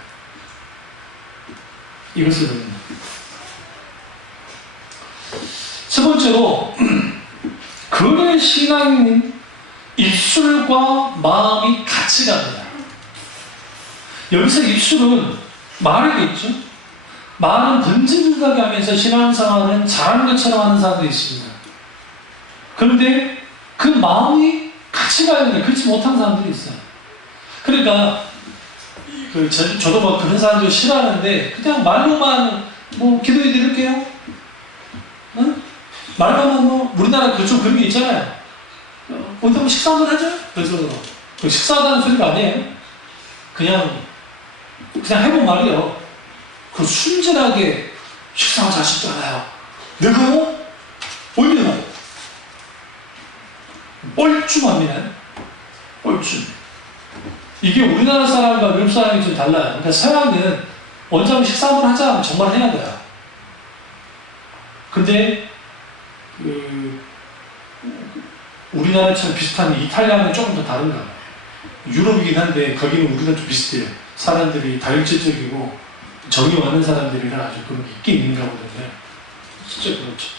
이것을 노립니다. 세 번째로 그의 신앙인 입술과 마음이 같이 갑니다. 여기서 입술은 말이겠죠. 말은 던지듯하게 하면서 신앙생활은 잘하는 것처럼 하는 사람도 있습니다. 그런데 그 마음이 같이 가야 돼요. 그렇지 못한 사람들이 있어요. 그러니까 저도 그런 사람들 싫어하는데 그냥 말로만 기도해 드릴게요. 응? 말로만 우리나라 그쪽 그런 게 있잖아요. 어디 한번 식사 한번 하죠? 그래서 식사하다는 소리가 아니에요. 그냥 해본 말이요. 그 순진하게 식사하자 싶잖아요. 내가요? 얼마나? 뻘쭘합니다. 뻘쭘. 이게 우리나라 사람과 외국 사람이 좀 달라요. 그러니까 서양은 언제 한번 식사 한번 하자 하면 정말 해야 돼요. 근데 우리나라처럼 비슷한 이탈리아는 조금 더 다른가 봐요. 유럽이긴 한데 거기는 우리가 좀 비슷해요. 사람들이 다혈질적이고 정이 많은 사람들이라 아주 그런 게 있긴 있는가 보던데 진짜 그렇죠.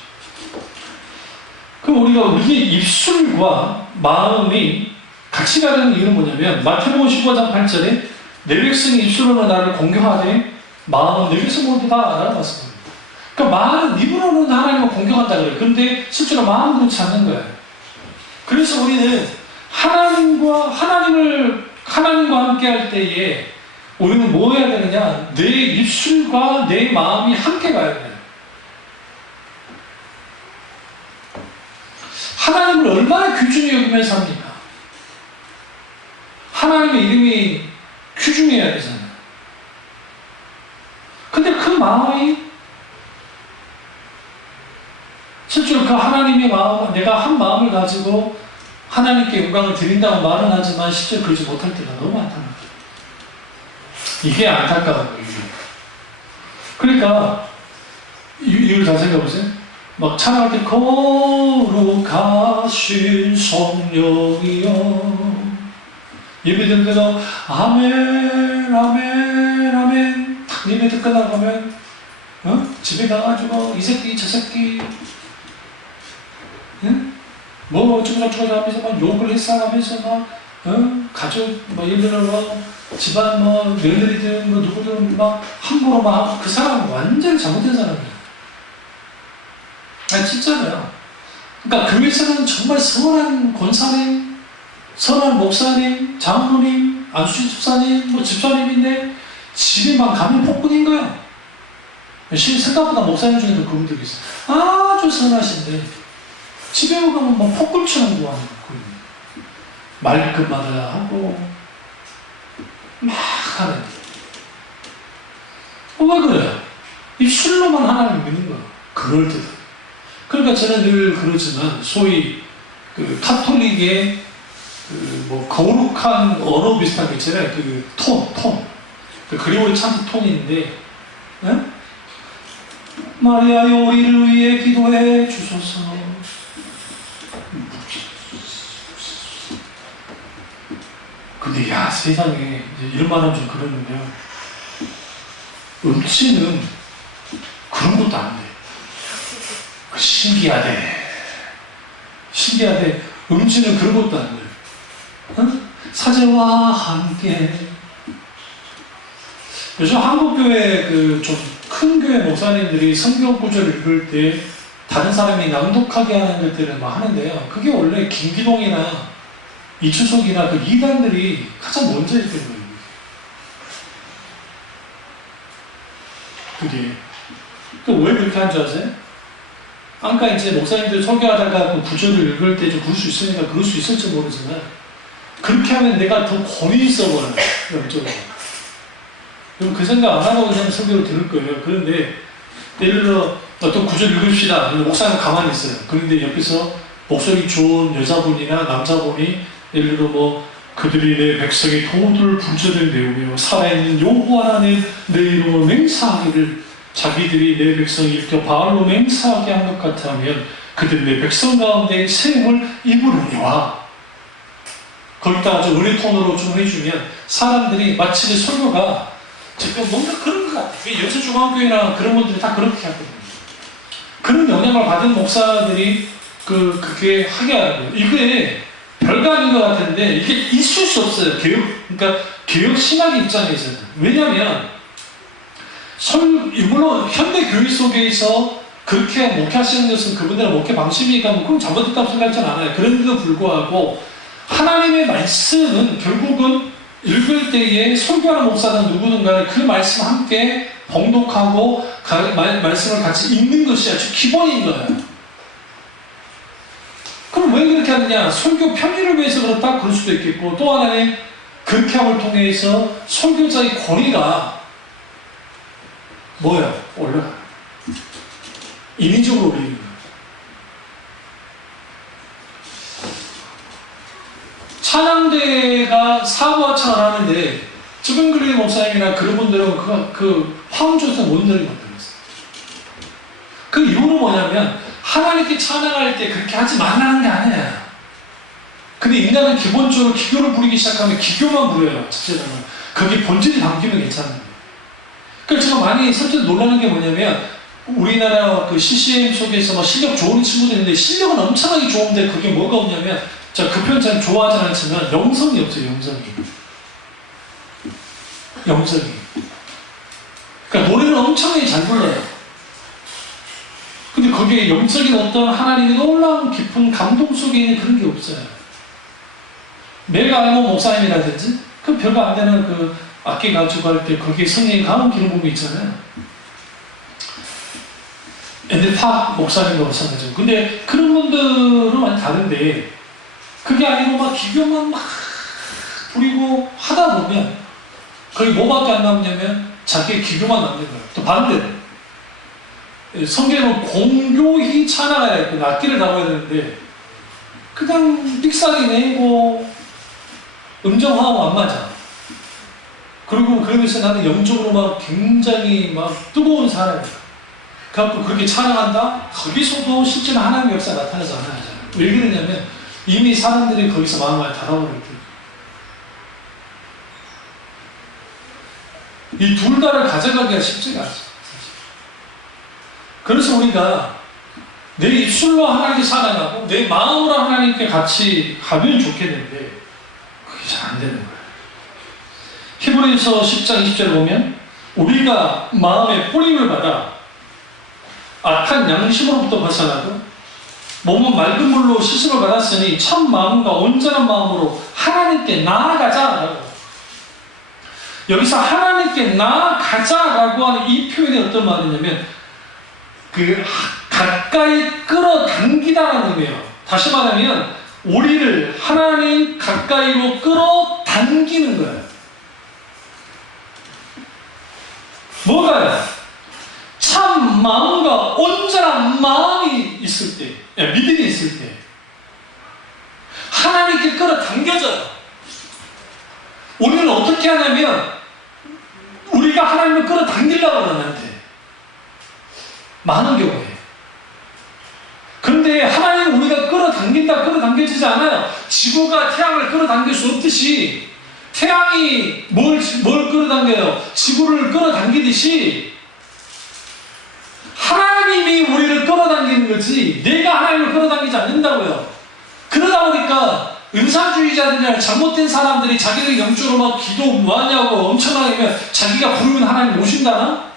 그럼 우리의 입술과 마음이 같이 가는 이유는 뭐냐면 마태복음 15장 8절에 내 백성이 입술로는 나를 공경하되 마음은 내 백성 모두 다 알아봤습니다. 그러니까 말은 입으로는 하나님을 공경한다 그래요. 그런데 실제로 마음은 그렇지 않는 거예요. 그래서 우리는 하나님과 함께 할 때에 우리는 뭐 해야 되느냐? 내 입술과 내 마음이 함께 가야 돼요. 하나님을 얼마나 귀중히 여기면서 합니까? 하나님의 이름이 귀중해야 되잖아요. 근데 그 마음이 실제로 그 하나님의 마음, 내가 한 마음을 가지고 하나님께 영광을 드린다고 말은 하지만 실제로 그러지 못할 때가 너무 많다는 거예요. 이게 안타까운 거예요. 그러니까 이유를 잘 생각해보세요. 막 찬양할 때 거룩하신 성령이여 예배 드는 데서 아멘 아멘 아멘 탁 예배 듣고 나가면 집에 가가지고 이 새끼 저 새끼 응? 뭐 어쩌고저쩌고 하면서 막 욕을 했어가면서 막 가족 뭐 예를 들어 뭐 집안 뭐 며느리든 뭐 누구든 막 함부로 막 그 사람 완전히 잘못된 사람이에요. 아니 진짜로요. 그러니까 교회에서는 정말 선한 권사님, 선한 목사님, 장로님, 안수진 집사님, 뭐 집사님인데 집에만 가면 폭군인 거야. 생각보다 목사님 중에도 그분들이 있어요. 아주 선하신데 집에 가면 막 폭군처럼 구하는 거예요. 말끝마다 하고 막 하는. 왜 그래요? 입술로만 하나님을 믿는 거야. 그럴 때도. 그러니까 저는 늘 그러지만 소위 그 카톨릭의 그 뭐 거룩한 언어 비슷한 게 있잖아요. 그 톤. 그 그리고리 찬트 톤인데, 네? 마리아여 우리를 위해 기도해 주소서. 근데 야 세상에 이런 말 하면 좀 그러는데요. 음치는 그런 것도 안 돼. 신기하대. 음치는 그런 것도 안 돼. 사제와 함께. 요즘 한국교회 그 좀 큰 교회 목사님들이 성경 구절을 읽을 때 다른 사람이 낭독하게 하는 것들을 막 하는데요. 그게 원래 김기동이나 이추석이나 그 이단들이 가장 먼저 했던 거예요. 그게. 왜 그렇게 한 줄 아세요? 아까 이제 목사님들 설교하다가 그 구절을 읽을 때 좀 그럴 수 있으니까 그럴 수 있을지 모르지만 그렇게 하면 내가 더 권위 있어 보여요. 영적으로. 그럼 그 생각 안 하고 그냥 설교를 들을 거예요. 그런데 예를 들어 어떤 구절 읽읍시다. 목사는 가만히 있어요. 그런데 옆에서 목소리 좋은 여자분이나 남자분이 예를 들어 뭐 그들이 내 백성의 도를 불전을 배우며 살아있는 여호와 하나님 내 이름을 맹세하기를 자기들이 내 백성이 일켜 바알로 맹세하게 한 것 같으면 그들이 내 백성 가운데 새 힘을 입으려니와. 거기다가 좀 은혜톤으로 좀 해주면 사람들이 마치 그 설교가 지금 뭔가 그런 것 같아요. 여수중앙교회나 그런 분들이 다 그렇게 하거든요. 그런 영향을 받은 목사들이 그게 하게 하는 거예요. 이게 별거 아닌 것 같은데 이게 있을 수 없어요. 그러니까 교육 신학의 입장에서는. 왜냐하면 물론 현대 교회 속에서 그렇게 목회하시는 것은 그분들의 목회 방식이니까 뭐 그건 잘못됐다고 생각하지는 않아요. 그런데도 불구하고 하나님의 말씀은 결국은 읽을 때에 설교하는 목사는 누구든가 그 말씀 함께 봉독하고 말씀을 같이 읽는 것이 아주 기본인 거예요. 그럼 왜 그렇게 하느냐? 설교 편의를 위해서 그렇다? 그럴 수도 있겠고, 또 하나는 그렇게 함을 통해서 설교자의 권위가 뭐예요? 올라가요. 인위적으로 올리는 거예요. 찬양대가 사부하창을 하는데 쯔근그리 목사님이나 그런 분들은 그 화음조에서 못 내리는 것들이 있어요. 그 이유는 뭐냐면 하나님께 찬양할 때 그렇게 하지 말라는 게 아니에요. 근데 인간은 기본적으로 기교를 부리기 시작하면 기교만 부려요. 첫째는 거기 본질이 담기면 괜찮은 거예요. 그러니까 제가 많이 설득 놀라는 게 뭐냐면 우리나라 그 CCM 속에서 막 실력 좋은 친구들인데 실력은 엄청나게 좋은데 그게 뭐가 없냐면 자, 그 편 잘 좋아하지 않지만 영성이 없어요. 영성이. 그러니까 노래는 엄청나게 잘 불러요. 근데 거기에 영적인 어떤 하나님의 놀라운 깊은 감동 속에 있는 그런 게 없어요. 내가 알고 목사님이라든지 그 별거 안 되는 그 악기 가지고 할 때 거기에 성령이 강한 기름 부음이 있잖아요. 근데 다 목사님과 마찬가지고. 근데 그런 분들은 많이 다른데 그게 아니고 막 기교만 막 부리고 하다 보면 거기 뭐밖에 안 남냐면 자기의 기교만 남는 거예요. 또 반대로 성경은 공교히 찬양해야 되고 악기를 다뤄야 되는데 그냥 삑사리 내고 음정하고 안 맞아. 그리고 그러면서 나는 영적으로 막 굉장히 막 뜨거운 사람이야. 그래갖고 그렇게 찬양한다? 거기서도 실제로 하나님의 역사 나타나지 않아요. 왜 그러냐면 이미 사람들이 거기서 마음을 닫아버렸거든요. 이 둘 다를 가져가기가 쉽지가 않죠. 그래서 우리가 내 입술로 하나님께 사랑하고 내 마음으로 하나님께 같이 가면 좋겠는데 그게 잘 안 되는 거예요. 히브리서 10장 20절을 보면 우리가 마음에 뿌림을 받아 악한 양심으로부터 벗어나고 몸은 맑은 물로 씻음을 받았으니 참 마음과 온전한 마음으로 하나님께 나아가자라고. 여기서 하나님께 나아가자라고 하는 이 표현이 어떤 말이냐면 그 가까이 끌어당기다라는 의미예요. 다시 말하면 우리를 하나님 가까이로 끌어당기는 거예요. 뭐가요? 참 마음과 온전한 마음이 있을 때, 믿음이 있을 때 하나님께 끌어당겨져요. 우리는 어떻게 하냐면 우리가 하나님을 끌어당기려고 하는데 많은 경우에. 그런데 하나님은 우리가 끌어당겨지지 않아요. 지구가 태양을 끌어당길 수 없듯이 태양이 뭘 끌어당겨요? 지구를 끌어당기듯이 하나님이 우리를 끌어당기는 거지 내가 하나님을 끌어당기지 않는다고요. 그러다 보니까 은사주의자들이나 잘못된 사람들이 자기들 영적으로 막 기도 뭐하냐고 엄청나게 하면 자기가 부르면 하나님 오신다나?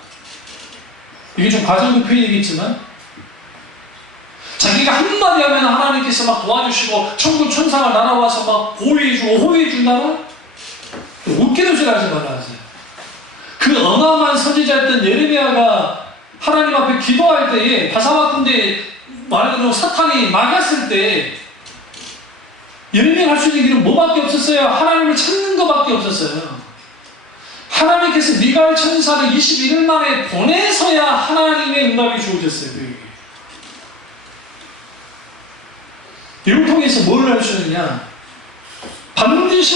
이게 좀 과장된 표현이겠지만 자기가 한마디 하면 하나님께서 막 도와주시고 천군 천사가 날아와서 막 보호해주고 호위해준다나? 웃기는 소리 하지 말아야지. 그 어마어마한 선지자였던 예레미야가 하나님 앞에 기도할 때에 바사 같은데 말 그대로 사탄이 막았을 때 예레미야가 할 수 있는 길은 뭐밖에 없었어요? 하나님을 찾는 것밖에 없었어요. 하나님께서 미가엘 천사를 21일 만에 보내서야 하나님의 응답이 주어졌어요. 그에게. 이를 통해서 뭘 할 수 있느냐? 반드시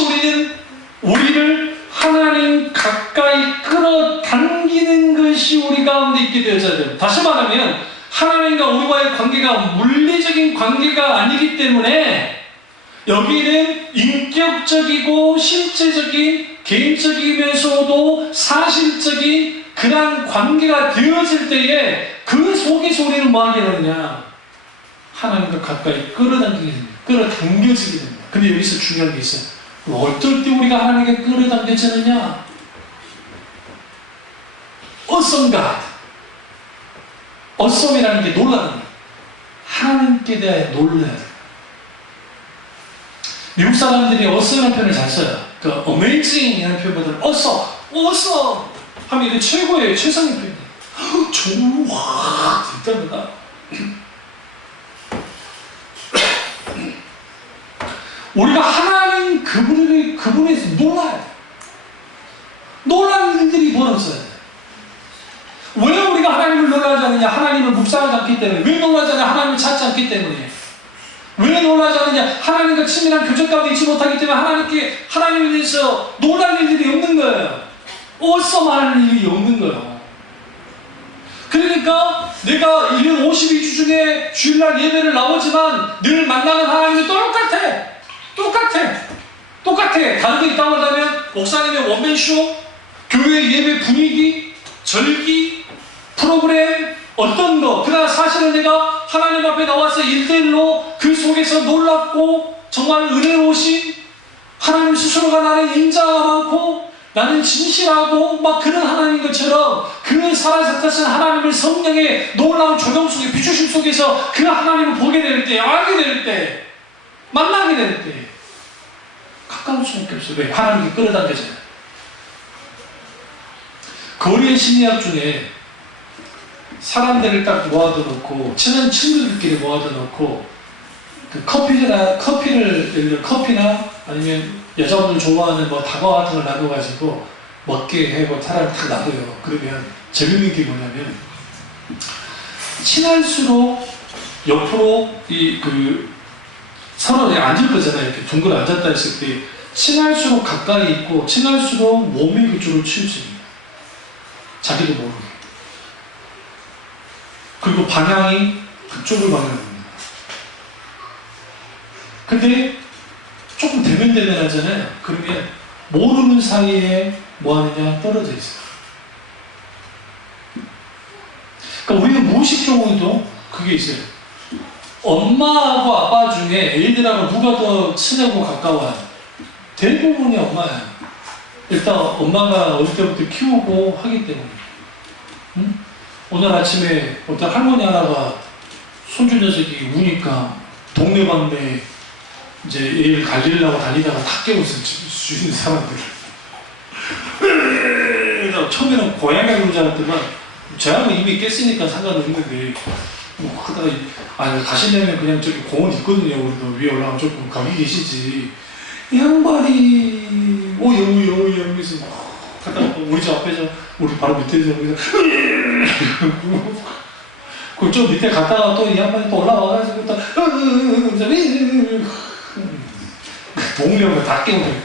우리를 하나님 가까이 끌어당기는 것이 우리 가운데 있게 되어져야 돼요. 다시 말하면 하나님과 우리와의 관계가 물리적인 관계가 아니기 때문에 여기는 인격적이고 실제적인 개인적이면서도 사실적인 그런 관계가 되어질 때에 그 속에서 우리는 뭐 하게 되느냐? 하나님과 가까이 끌어당겨지게 됩니다. 근데 여기서 중요한 게 있어요. 어떨 때 우리가 하나님께 끌어당겨지느냐? Awesome God. Awesome이라는 게 놀라는 거예요. 하나님께 대해 놀라야 돼요. 미국 사람들이 awesome이라는 표현을 잘 써요. 그 amazing이라는 표현보다는 awesome 하면 이게 최고의 최상의 표현이에요. 좋아, 진짜입니다. 우리가 하나님 그분에서 놀라야 돼. 놀라는 일들이 벌어져야 돼. 왜 우리가 하나님을 놀라지 않느냐? 하나님을 묵상하지 않기 때문에. 왜 놀라지 않느냐? 하나님을 찾지 않기 때문에. 왜 놀라지 않느냐? 하나님과 친밀한 교제 가운데 있지 못하기 때문에 하나님에 대해서 놀랄 일들이 없는 거예요. 어썸하는 일이 없는 거예요. 그러니까 내가 1년 52주 중에 주일날 예배를 나오지만 늘 만나는 하나님이 똑같아. 다른 게 있다고 한다면 목사님의 원맨쇼, 교회 예배 분위기, 절기, 프로그램 어떤 거. 그러나 사실은 내가 하나님 앞에 나와서 1대1로 그 속에서 놀랍고 정말 은혜로우신 하나님 스스로가 나는 인자가 많고 나는 진실하고 막 그런 하나님인 것처럼 그 살아있으신 하나님을 성령의 놀라운 조명 속에 비추심 속에서 그 하나님을 보게 될 때, 알게 될 때, 만나게 될 때 가까울 수밖에 없어요. 왜? 하나님께 끌어당겨져요. 거리의 심리학 중에 사람들을 딱 모아둬 놓고 친한 친구들끼리 모아둬 놓고 그 커피나 아니면 여자분들 좋아하는 뭐 다과 같은 걸 놔둬가지고 먹게 하고 차라리 딱 놔둬요. 그러면 재밌는 게 뭐냐면 친할수록 옆으로 서로 앉을 거잖아요. 이렇게 둥글 앉았다 했을 때 친할수록 가까이 있고 친할수록 몸이 그쪽으로 치우칩니다. 자기도 모르게. 그리고 방향이 그쪽을 방향합니다. 근데 조금 대면대면하잖아요. 그러면 모르는 사이에 뭐 하느냐? 떨어져 있어요. 그러니까 우리는 무의식적으로도 그게 있어요. 엄마하고 아빠 중에 애들하고 누가 더 친하고 가까워요? 대부분이 엄마예요. 일단 엄마가 어릴 때부터 키우고 하기 때문에. 응? 오늘 아침에 어떤 할머니 하나가 손주 녀석이 우니까 동네방네 이제 애를 갈리려고 다니다가 다 깨웠어요. 주신 사람들. 처음에는 고양이가 그러지 않았더만 저하고 이미 깼으니까 상관없는데 뭐 하다가 가시려면 그냥 저기 공원 있거든요. 우리도 위에 올라가면 조금 거기 계시지. 이 양반이 오여 이러면서 하다가 우리 집 앞에서 우리 바로 밑에서 그 좀 밑에 갔다가 또 이 양반이 또 올라와가지고 또 동네를 다 깨우네.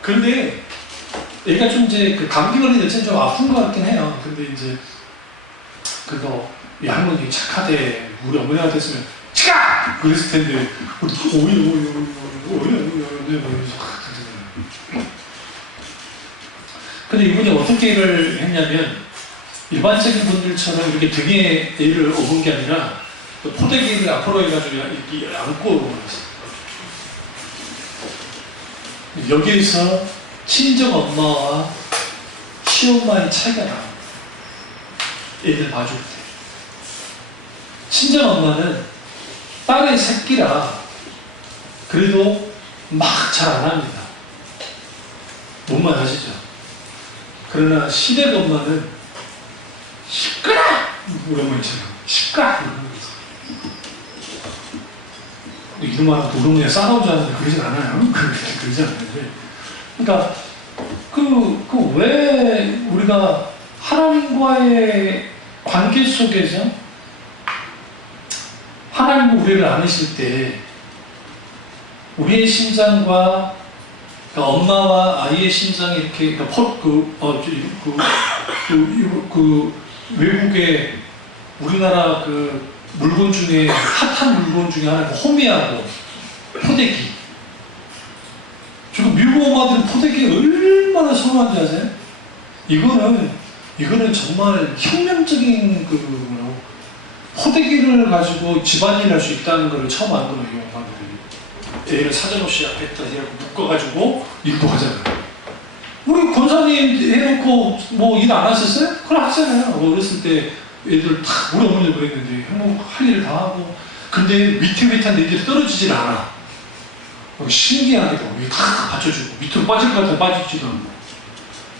그런데 얘가 좀 이제 그 감기 걸린 여체는 좀 아픈 것 같긴 해요. 근데 이제 그거 이 할머니 착하대. 우리 어머니가 됐으면 치가! 그랬을 텐데 오이 근데 이분이 어떻게 일을 했냐면 일반적인 분들처럼 이렇게 등에 애를 업은 게 아니라 포대기를 앞으로 해가지고 이렇게 안고 오셨어요. 여기에서 친정 엄마와 시엄마의 차이가 나요. 애들 봐줄 때. 친정 엄마는 딸의 새끼라 그래도 막 잘 안 합니다. 뭔 말 아시죠? 그러나 시댁 엄마는 시끄러! 우리 어머니처럼 시끄러! 이런 말은 우리 어머니가 싸나오지 않는데 그러진 않아요. 그러지 않는데. 그러니까 왜 우리가 하나님과의 관계 속에서 하나님이 우리를 안으실 때 우리의 심장과 그러니까 엄마와 아이의 심장이 이렇게 외국의 우리나라 그 물건 중에 핫한 물건 중에 하나가 호미하고 포대기. 지금 미국 엄마들은 포대기 얼마나 선호한지 아세요? 이거는 정말 혁명적인 포대기를 가지고 집안일 할 수 있다는 걸 처음 안 거예요, 엄마들이. 애를 사정없이 앞에다 이렇게 묶어가지고 일도 하잖아요. 우리 권사님 해놓고 뭐 일 안 하셨어요? 그럼 하잖아요. 어렸을 때 애들 다 우리 어머니도 그랬는데 할 일을 다 하고 근데 위태위태한 애들이 떨어지질 않아. 신기하게도 다 받쳐주고 밑으로 빠질 것 같아 빠지지도 않고.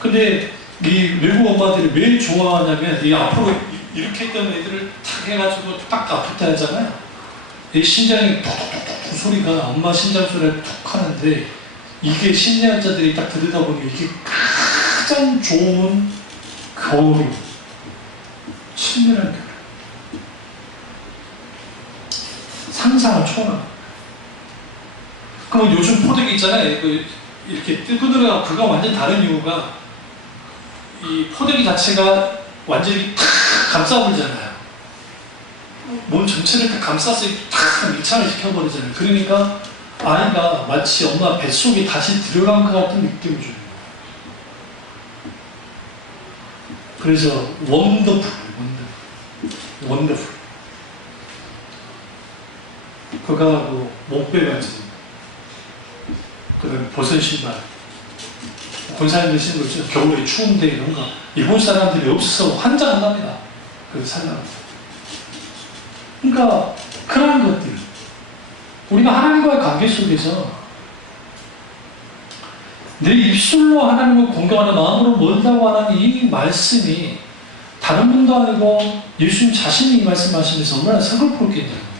근데 이 외국 엄마들이 왜 좋아하냐면 이 앞으로 이렇게 했던 애들을 탁 해가지고 딱 아프다 하잖아요. 이 심장이 톡톡톡 소리가 엄마 심장 소리가 톡 하는데 이게 심리학자들이 딱 들여다보니 이게 가장 좋은 교류, 친밀한 교류. 상상을 초월합니다. 그럼 요즘 포대기 있잖아요. 이렇게 뜯어내가 그거 완전 다른 이유가 이 포대기 자체가 완전히 탁 감싸버리잖아요. 몸 전체를 다 감싸서 탁 밀착을 시켜버리잖아요. 그러니까 아이가 마치 엄마 뱃속에 다시 들어간 것 같은 느낌을 줘요. 그래서 원더풀. 그거하고 목베 바지, 그다음에 벗은 신발. 권사님들 신는 거 있죠. 겨울에 추운데 이런 거. 일본 사람들이 없어서 환장한답니다. 그래서 살라고. 그러니까 그런 것들. 우리가 하나님과의 관계 속에서 내 입술로 하나님을 공경하는 마음으로 멀다고 하는 이 말씀이 다른 분도 아니고 예수님 자신이 이 말씀하시면서 얼마나 서글프겠냐고.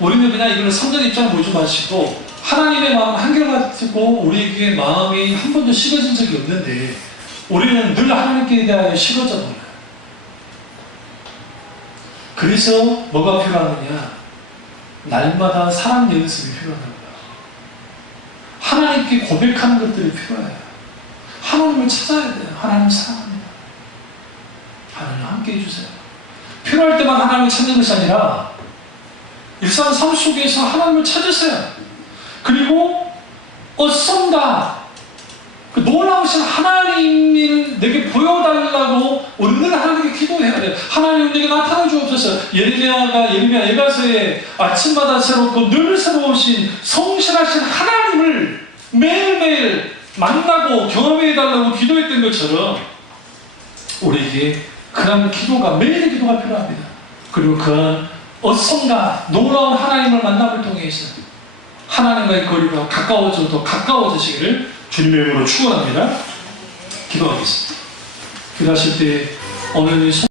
우리는 그냥 이걸 성전 입장을 보지 마시고 하나님의 마음 한결같고 우리에게 마음이 한 번도 식어진 적이 없는데 우리는 늘 하나님께 대하여 식어져 버려요. 그래서 뭐가 필요하느냐? 날마다 사랑 연습이 필요하다고요. 하나님께 고백하는 것들이 필요해요. 하나님을 찾아야 돼요. 하나님 사랑합니다. 하나님 함께 해주세요. 필요할 때만 하나님을 찾는 것이 아니라 일상 삶 속에서 하나님을 찾으세요. 그리고 어썸다 그 놀라우신 하나님을 내게 보여달라고 우리는 늘 하나님께 기도해야 돼요. 하나님 내게 나타나 주옵소서. 예레미야 에가서에 아침마다 새롭고 늘 새로우신 성실하신 하나님을 매일매일 만나고 경험해달라고 기도했던 것처럼 우리에게 그런 기도가 매일의 기도가 필요합니다. 그리고 그 어썸과 놀라운 하나님을 만남을 통해서 하나님과의 거리가 더 가까워지시기를 주님의 이름으로 축원합니다. 기도하겠습니다. 기도하실 때 오늘